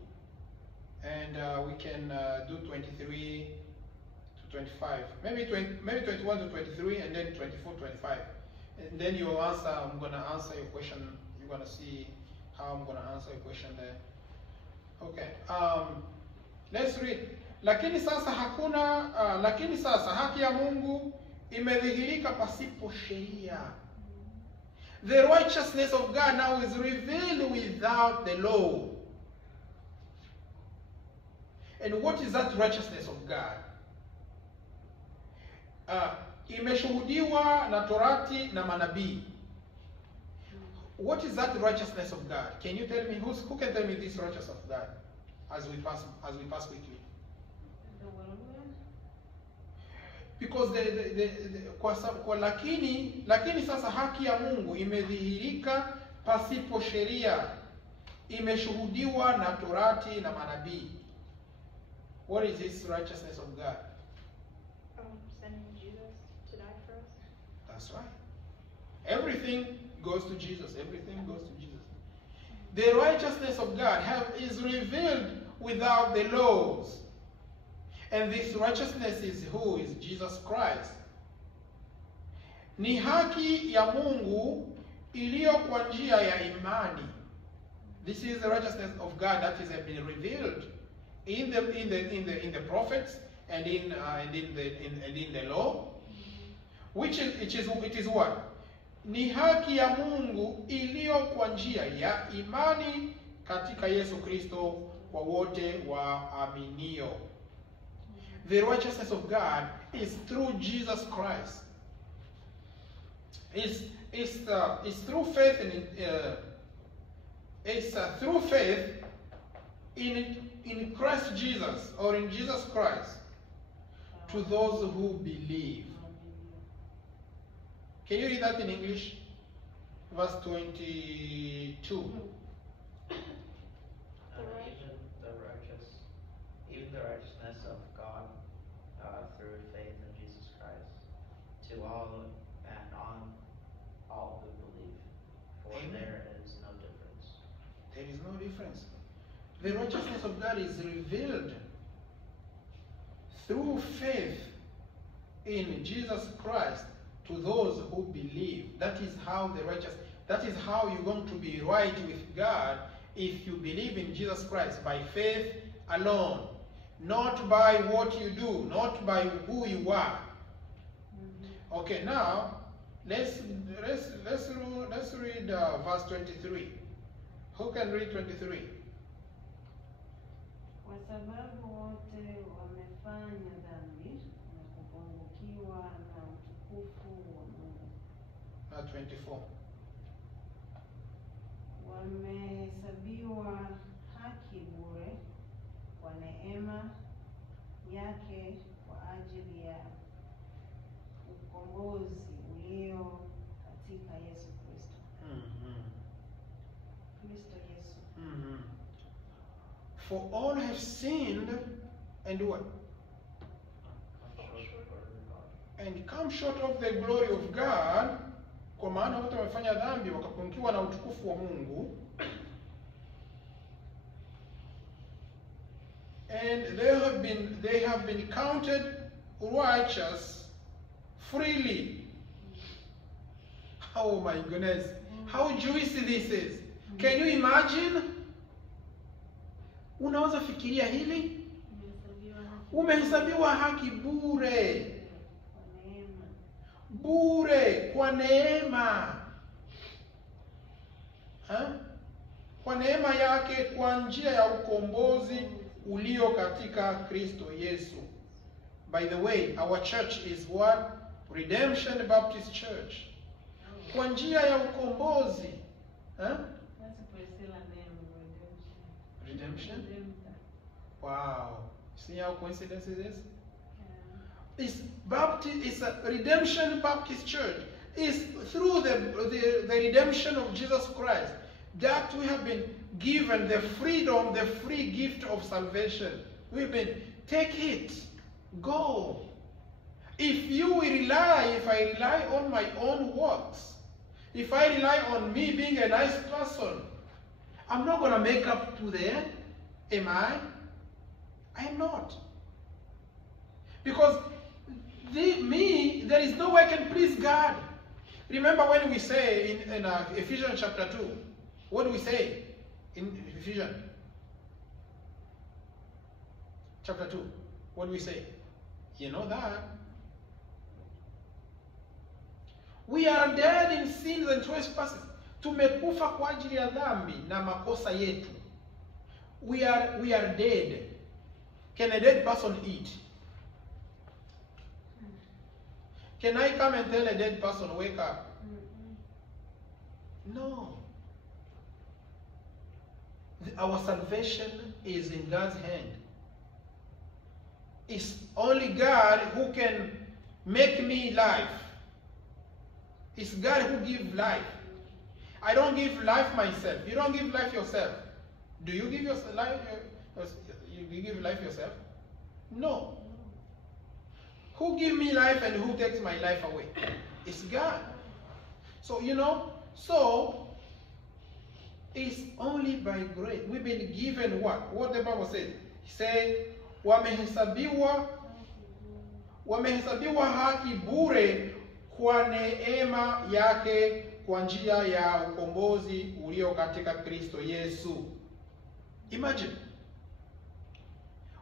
and we can do 23 to 25. Maybe 21 to 23, and then 24 to 25. And then you'll answer. I'm gonna answer your question. You're gonna see how I'm gonna answer your question there. Okay. Let's read. Lakini sasa haki ya Mungu imedhihirika pasipo sheria. The righteousness of God now is revealed without the law. And what is that righteousness of God? Imeshuhudiwa na Torati na manabii. What is that righteousness of God? Can you tell me who can tell me this righteousness of God as we pass quickly? Because lakini sasa haki ya Mungu imedhihirika pasipo sheria, imeshuhudiwa na Torati na manabii. What is this righteousness of God? Sending Jesus to die for us. That's right. Everything goes to Jesus. Everything goes to Jesus. The righteousness of God is revealed without the laws. And this righteousness is who? Is Jesus Christ. Ni haki ya Mungu iliyo kwa njia ya imani. This is the righteousness of God that has been revealed in the prophets and in the law. It is what? Ni haki ya Mungu iliyo kwa njia ya imani katika Yesu Kristo kwa wote waaminio. The righteousness of God is through Jesus Christ. It's through faith through faith in Christ Jesus, or in Jesus Christ, to those who believe. Can you read that in English? Verse 22. Even the righteousness of God through faith in Jesus Christ, to all and on all who believe. For Amen. There is no difference. There is no difference. The righteousness of God is revealed through faith in Jesus Christ to those who believe. That is how you're going to be right with God if you believe in Jesus Christ by faith alone, not by what you do, not by who you are. Okay, now let's read verse 23. Who can read 23? Kwa sababu wote wamefanya dhambi na kupungukiwa na utukufu wa Mungu. 24. Wamehesabiwa haki bure kwa neema yake kwa ajili ya ukombozi ulio katika Yesu Kristo. Kristo Yesu. For all have sinned and what? And come short of the glory of God. Kwa maana wote wamefanya dhambi wakapungukiwa na utukufu wa Mungu. And they have been counted righteous freely. Oh my goodness. How juicy this is. Can you imagine? Unaweza fikiria hili? Umehesabiwa haki bure. Bure, kwa neema. Kwa neema yake, kwa njia ya ukombozi ulio katika Kristo Yesu. By the way, our church is what? Redemption Baptist Church. Kwa njia ya ukombozi. Redemption? Wow. See how coincidence it is? It's a Redemption Baptist Church. It's through the redemption of Jesus Christ that we have been given the freedom, the free gift of salvation. We've been, take it, go. If I rely on my own works, if I rely on me being a nice person, I'm not going to make up to the end. Am I? I am not. Because there is no way I can please God. Remember when we say in Ephesians chapter 2, what do we say in Ephesians chapter 2? What do we say? You know that. We are dead in sins and trespasses. Tumekufa kwa ajili ya dhambi na makosa yetu. We are dead. Can a dead person eat? Can I come and tell a dead person, wake up? No. Our salvation is in God's hand. It's only God who can make me life. It's God who gives life. I don't give life myself. You don't give life yourself. Do you give yourself life? You give life yourself? No. Who gives me life and who takes my life away? It's God. So, it's only by grace. We've been given what? What the Bible says. He said, wamehesabiwa haki bure kwa neema yake kwa njia ya ukombozi ulio katika Kristo Yesu. Imagine.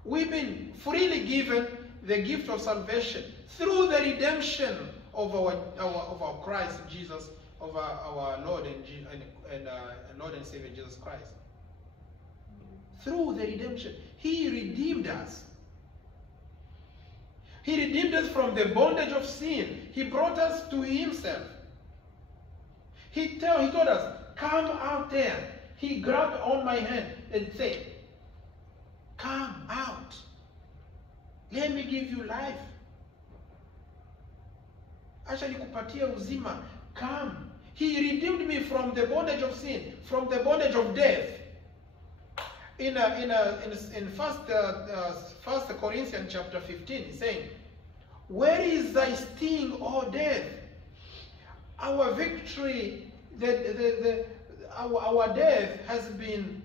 We've been freely given the gift of salvation through the redemption of our Christ Jesus, of our Lord and Lord and Savior Jesus Christ. Through the redemption, He redeemed us. He redeemed us from the bondage of sin. He brought us to Himself. He told us, come out there. He grabbed on my hand and said, come out. Let me give you life. Acha nikupatie uzima. Come. He redeemed me from the bondage of sin, from the bondage of death. In First Corinthians chapter 15, saying, where is thy sting, O death? Our victory, our death has been,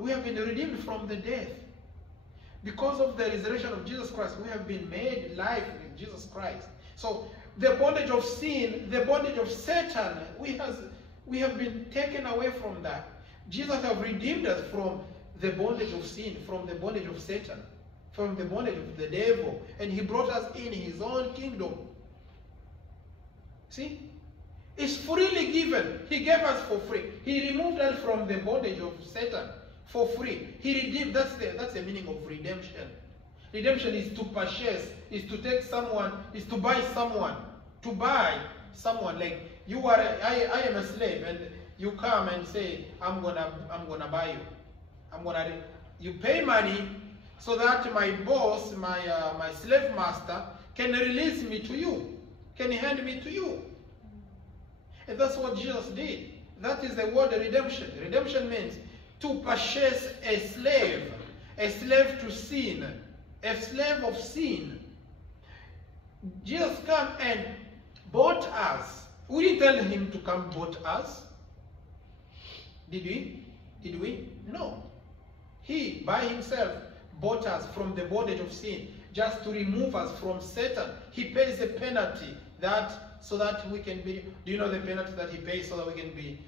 we have been redeemed from the death. Because of the resurrection of Jesus Christ, we have been made life with Jesus Christ. So the bondage of sin, the bondage of Satan, we have been taken away from that. Jesus has redeemed us from the bondage of sin, from the bondage of Satan, from the bondage of the devil, and he brought us in his own kingdom. See? It's freely given. He gave us for free. He removed us from the bondage of Satan for free. He redeemed. That's the meaning of redemption. Redemption is to purchase, is to take someone, is to buy someone. To buy someone. Like you are, I am a slave, and you come and say, I'm gonna buy you. You pay money so that my boss, my slave master, can release me to you, can hand me to you. And that's what Jesus did. That is the word redemption. Redemption means to purchase a slave to sin, a slave of sin. Jesus came and bought us. We didn't tell him to come bought us. Did we? Did we? No. He, by himself, bought us from the bondage of sin, just to remove us from Satan. He pays the penalty so that we can be. Do you know the penalty that he pays so that we can be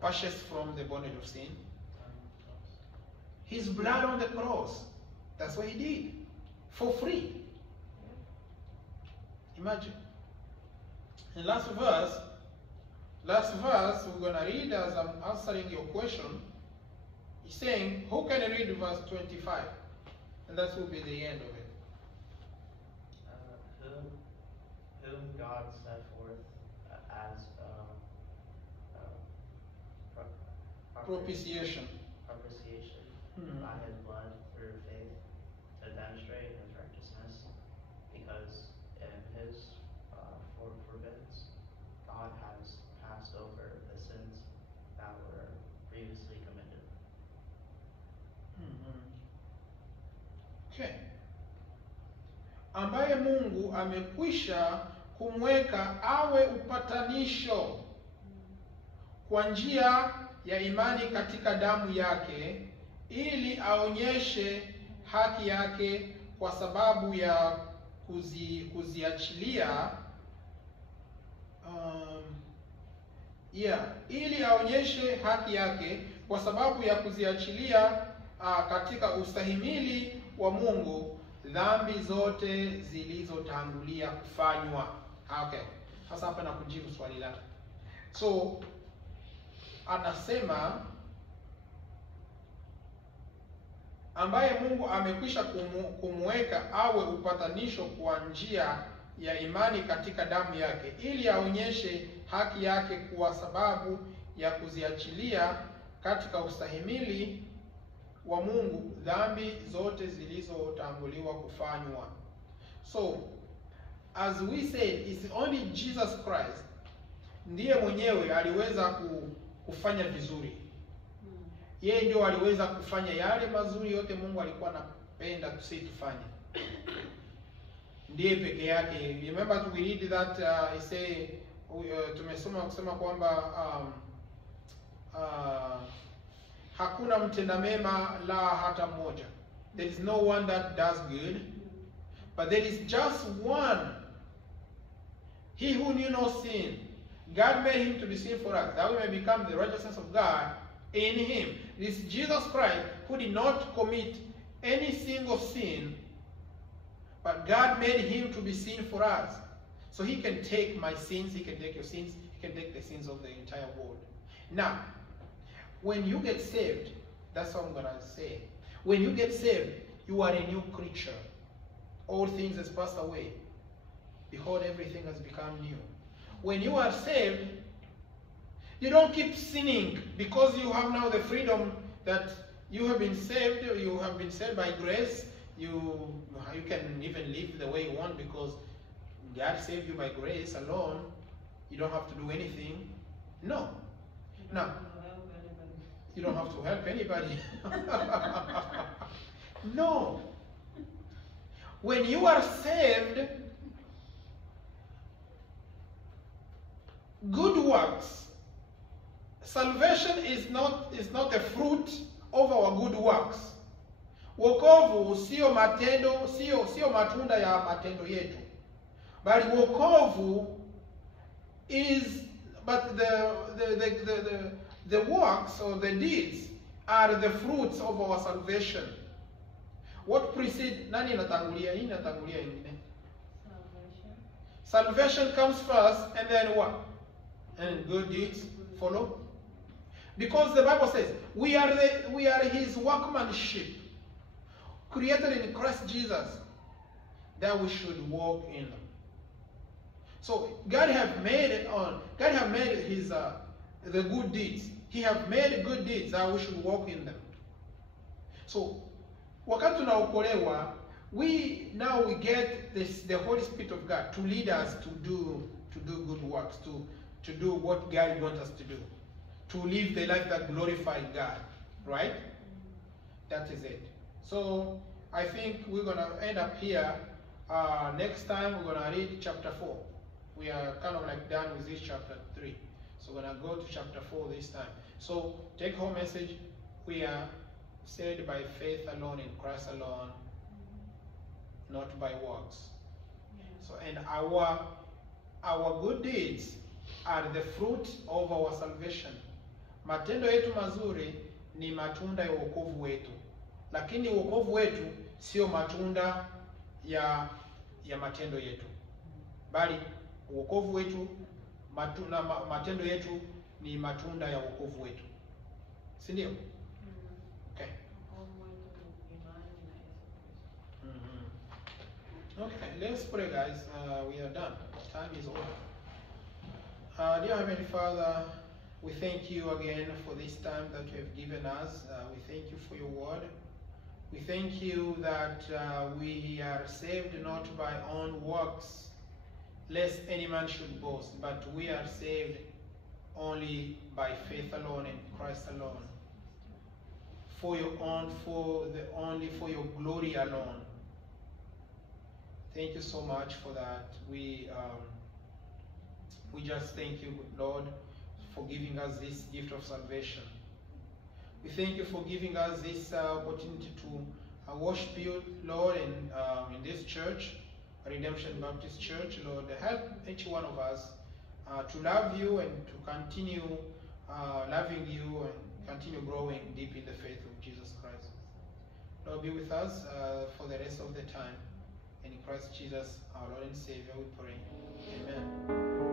purchased from the bondage of sin? His blood on the cross. That's what he did. For free. Imagine. In last verse we're going to read as I'm answering your question. He's saying, who can read verse 25? And that will be the end of it. Whom God set forth as propitiation by his blood through faith to demonstrate his righteousness, because in his forbiddance God has passed over the sins that were previously committed. Okay. Ambaye Mungu amekwisha kumweka awe upatanisho kwa njia ya imani katika damu yake, ili aonyeshe haki yake kwa sababu ya kuziachilia ili aonyeshe haki yake kwa sababu ya kuziachilia katika ustahimili wa Mungu dhambi zote zilizotangulia kufanywa. Okay. Sasa hapa na kujibu swali lake. So anasema ambaye Mungu amekwisha kumweka awe upatanisho kwa njia ya imani katika damu yake, ili aonyeshe haki yake kwa sababu ya kuziachilia katika ustahimili wa Mungu dhambi zote zilizotanguliwa kufanywa. So as we said, it's only Jesus Christ ndiye mwenyewe aliweza kufanya vizuri. Yeye ndio aliweza kufanya yale mazuri yote Mungu alikuwa anapenda tufanye. Ndiye peke yake. Remember to read that he say tumesoma kusema kwamba hakuna mtenda mema la hata mmoja. There is no one that does good, but there is just one. He who knew no sin, God made him to be sin for us, that we may become the righteousness of God in him. This Jesus Christ, who did not commit any single sin, but God made him to be sin for us. So he can take my sins, he can take your sins, he can take the sins of the entire world. Now, when you get saved, that's what I'm going to say. When you get saved, you are a new creature. All things has passed away. Behold, everything has become new. When you are saved, you don't keep sinning because you have now the freedom that you have been saved. You have been saved by grace. You can even live the way you want because God saved you by grace alone. You don't have to do anything. No. No. You don't have to help anybody. No. When you are saved, good works. Salvation is not a fruit of our good works. Wokovu sio matendo, sio matunda ya matendo yetu. Bali wokovu is, but the works or the deeds are the fruits of our salvation. What precedes? Nani inatangulia? Hii inatangulia ingine. Salvation comes first, and then what? And good deeds follow. Because the Bible says we are His workmanship, created in Christ Jesus, that we should walk in them. So God have made His the good deeds. He have made good deeds that we should walk in them. So wakati tunaokolewa, we get the Holy Spirit of God to lead us to do good works, to do what God wants us to do, to live the life that glorifies God, right? That is it. So I think we're gonna end up here. Next time we're gonna read chapter 4. We are kind of like done with this chapter 3. So we're gonna go to chapter 4 this time. So take home message: we are saved by faith alone in Christ alone, not by works. So, and our good deeds are the fruit of our salvation. Matendo yetu mazuri ni matunda ya wokovu wetu, lakini wokovu wetu sio matunda ya matendo yetu, bali wokovu wetu matendo yetu ni matunda ya wokovu wetu, si ndio? Okay. Okay, let's pray, guys. We are done. Time is over. Dear Heavenly Father, we thank you again for this time that you have given us. We thank you for your word. We thank you that we are saved not by own works, lest any man should boast, but we are saved only by faith alone in Christ alone, for your glory alone. Thank you so much for that. We just thank you, Lord, for giving us this gift of salvation. We thank you for giving us this opportunity to worship you, Lord, in this church, Redemption Baptist Church. Lord, help each one of us to love you and to continue loving you and continue growing deep in the faith of Jesus Christ. Lord, be with us for the rest of the time. In Christ Jesus, our Lord and Savior, we pray. Amen.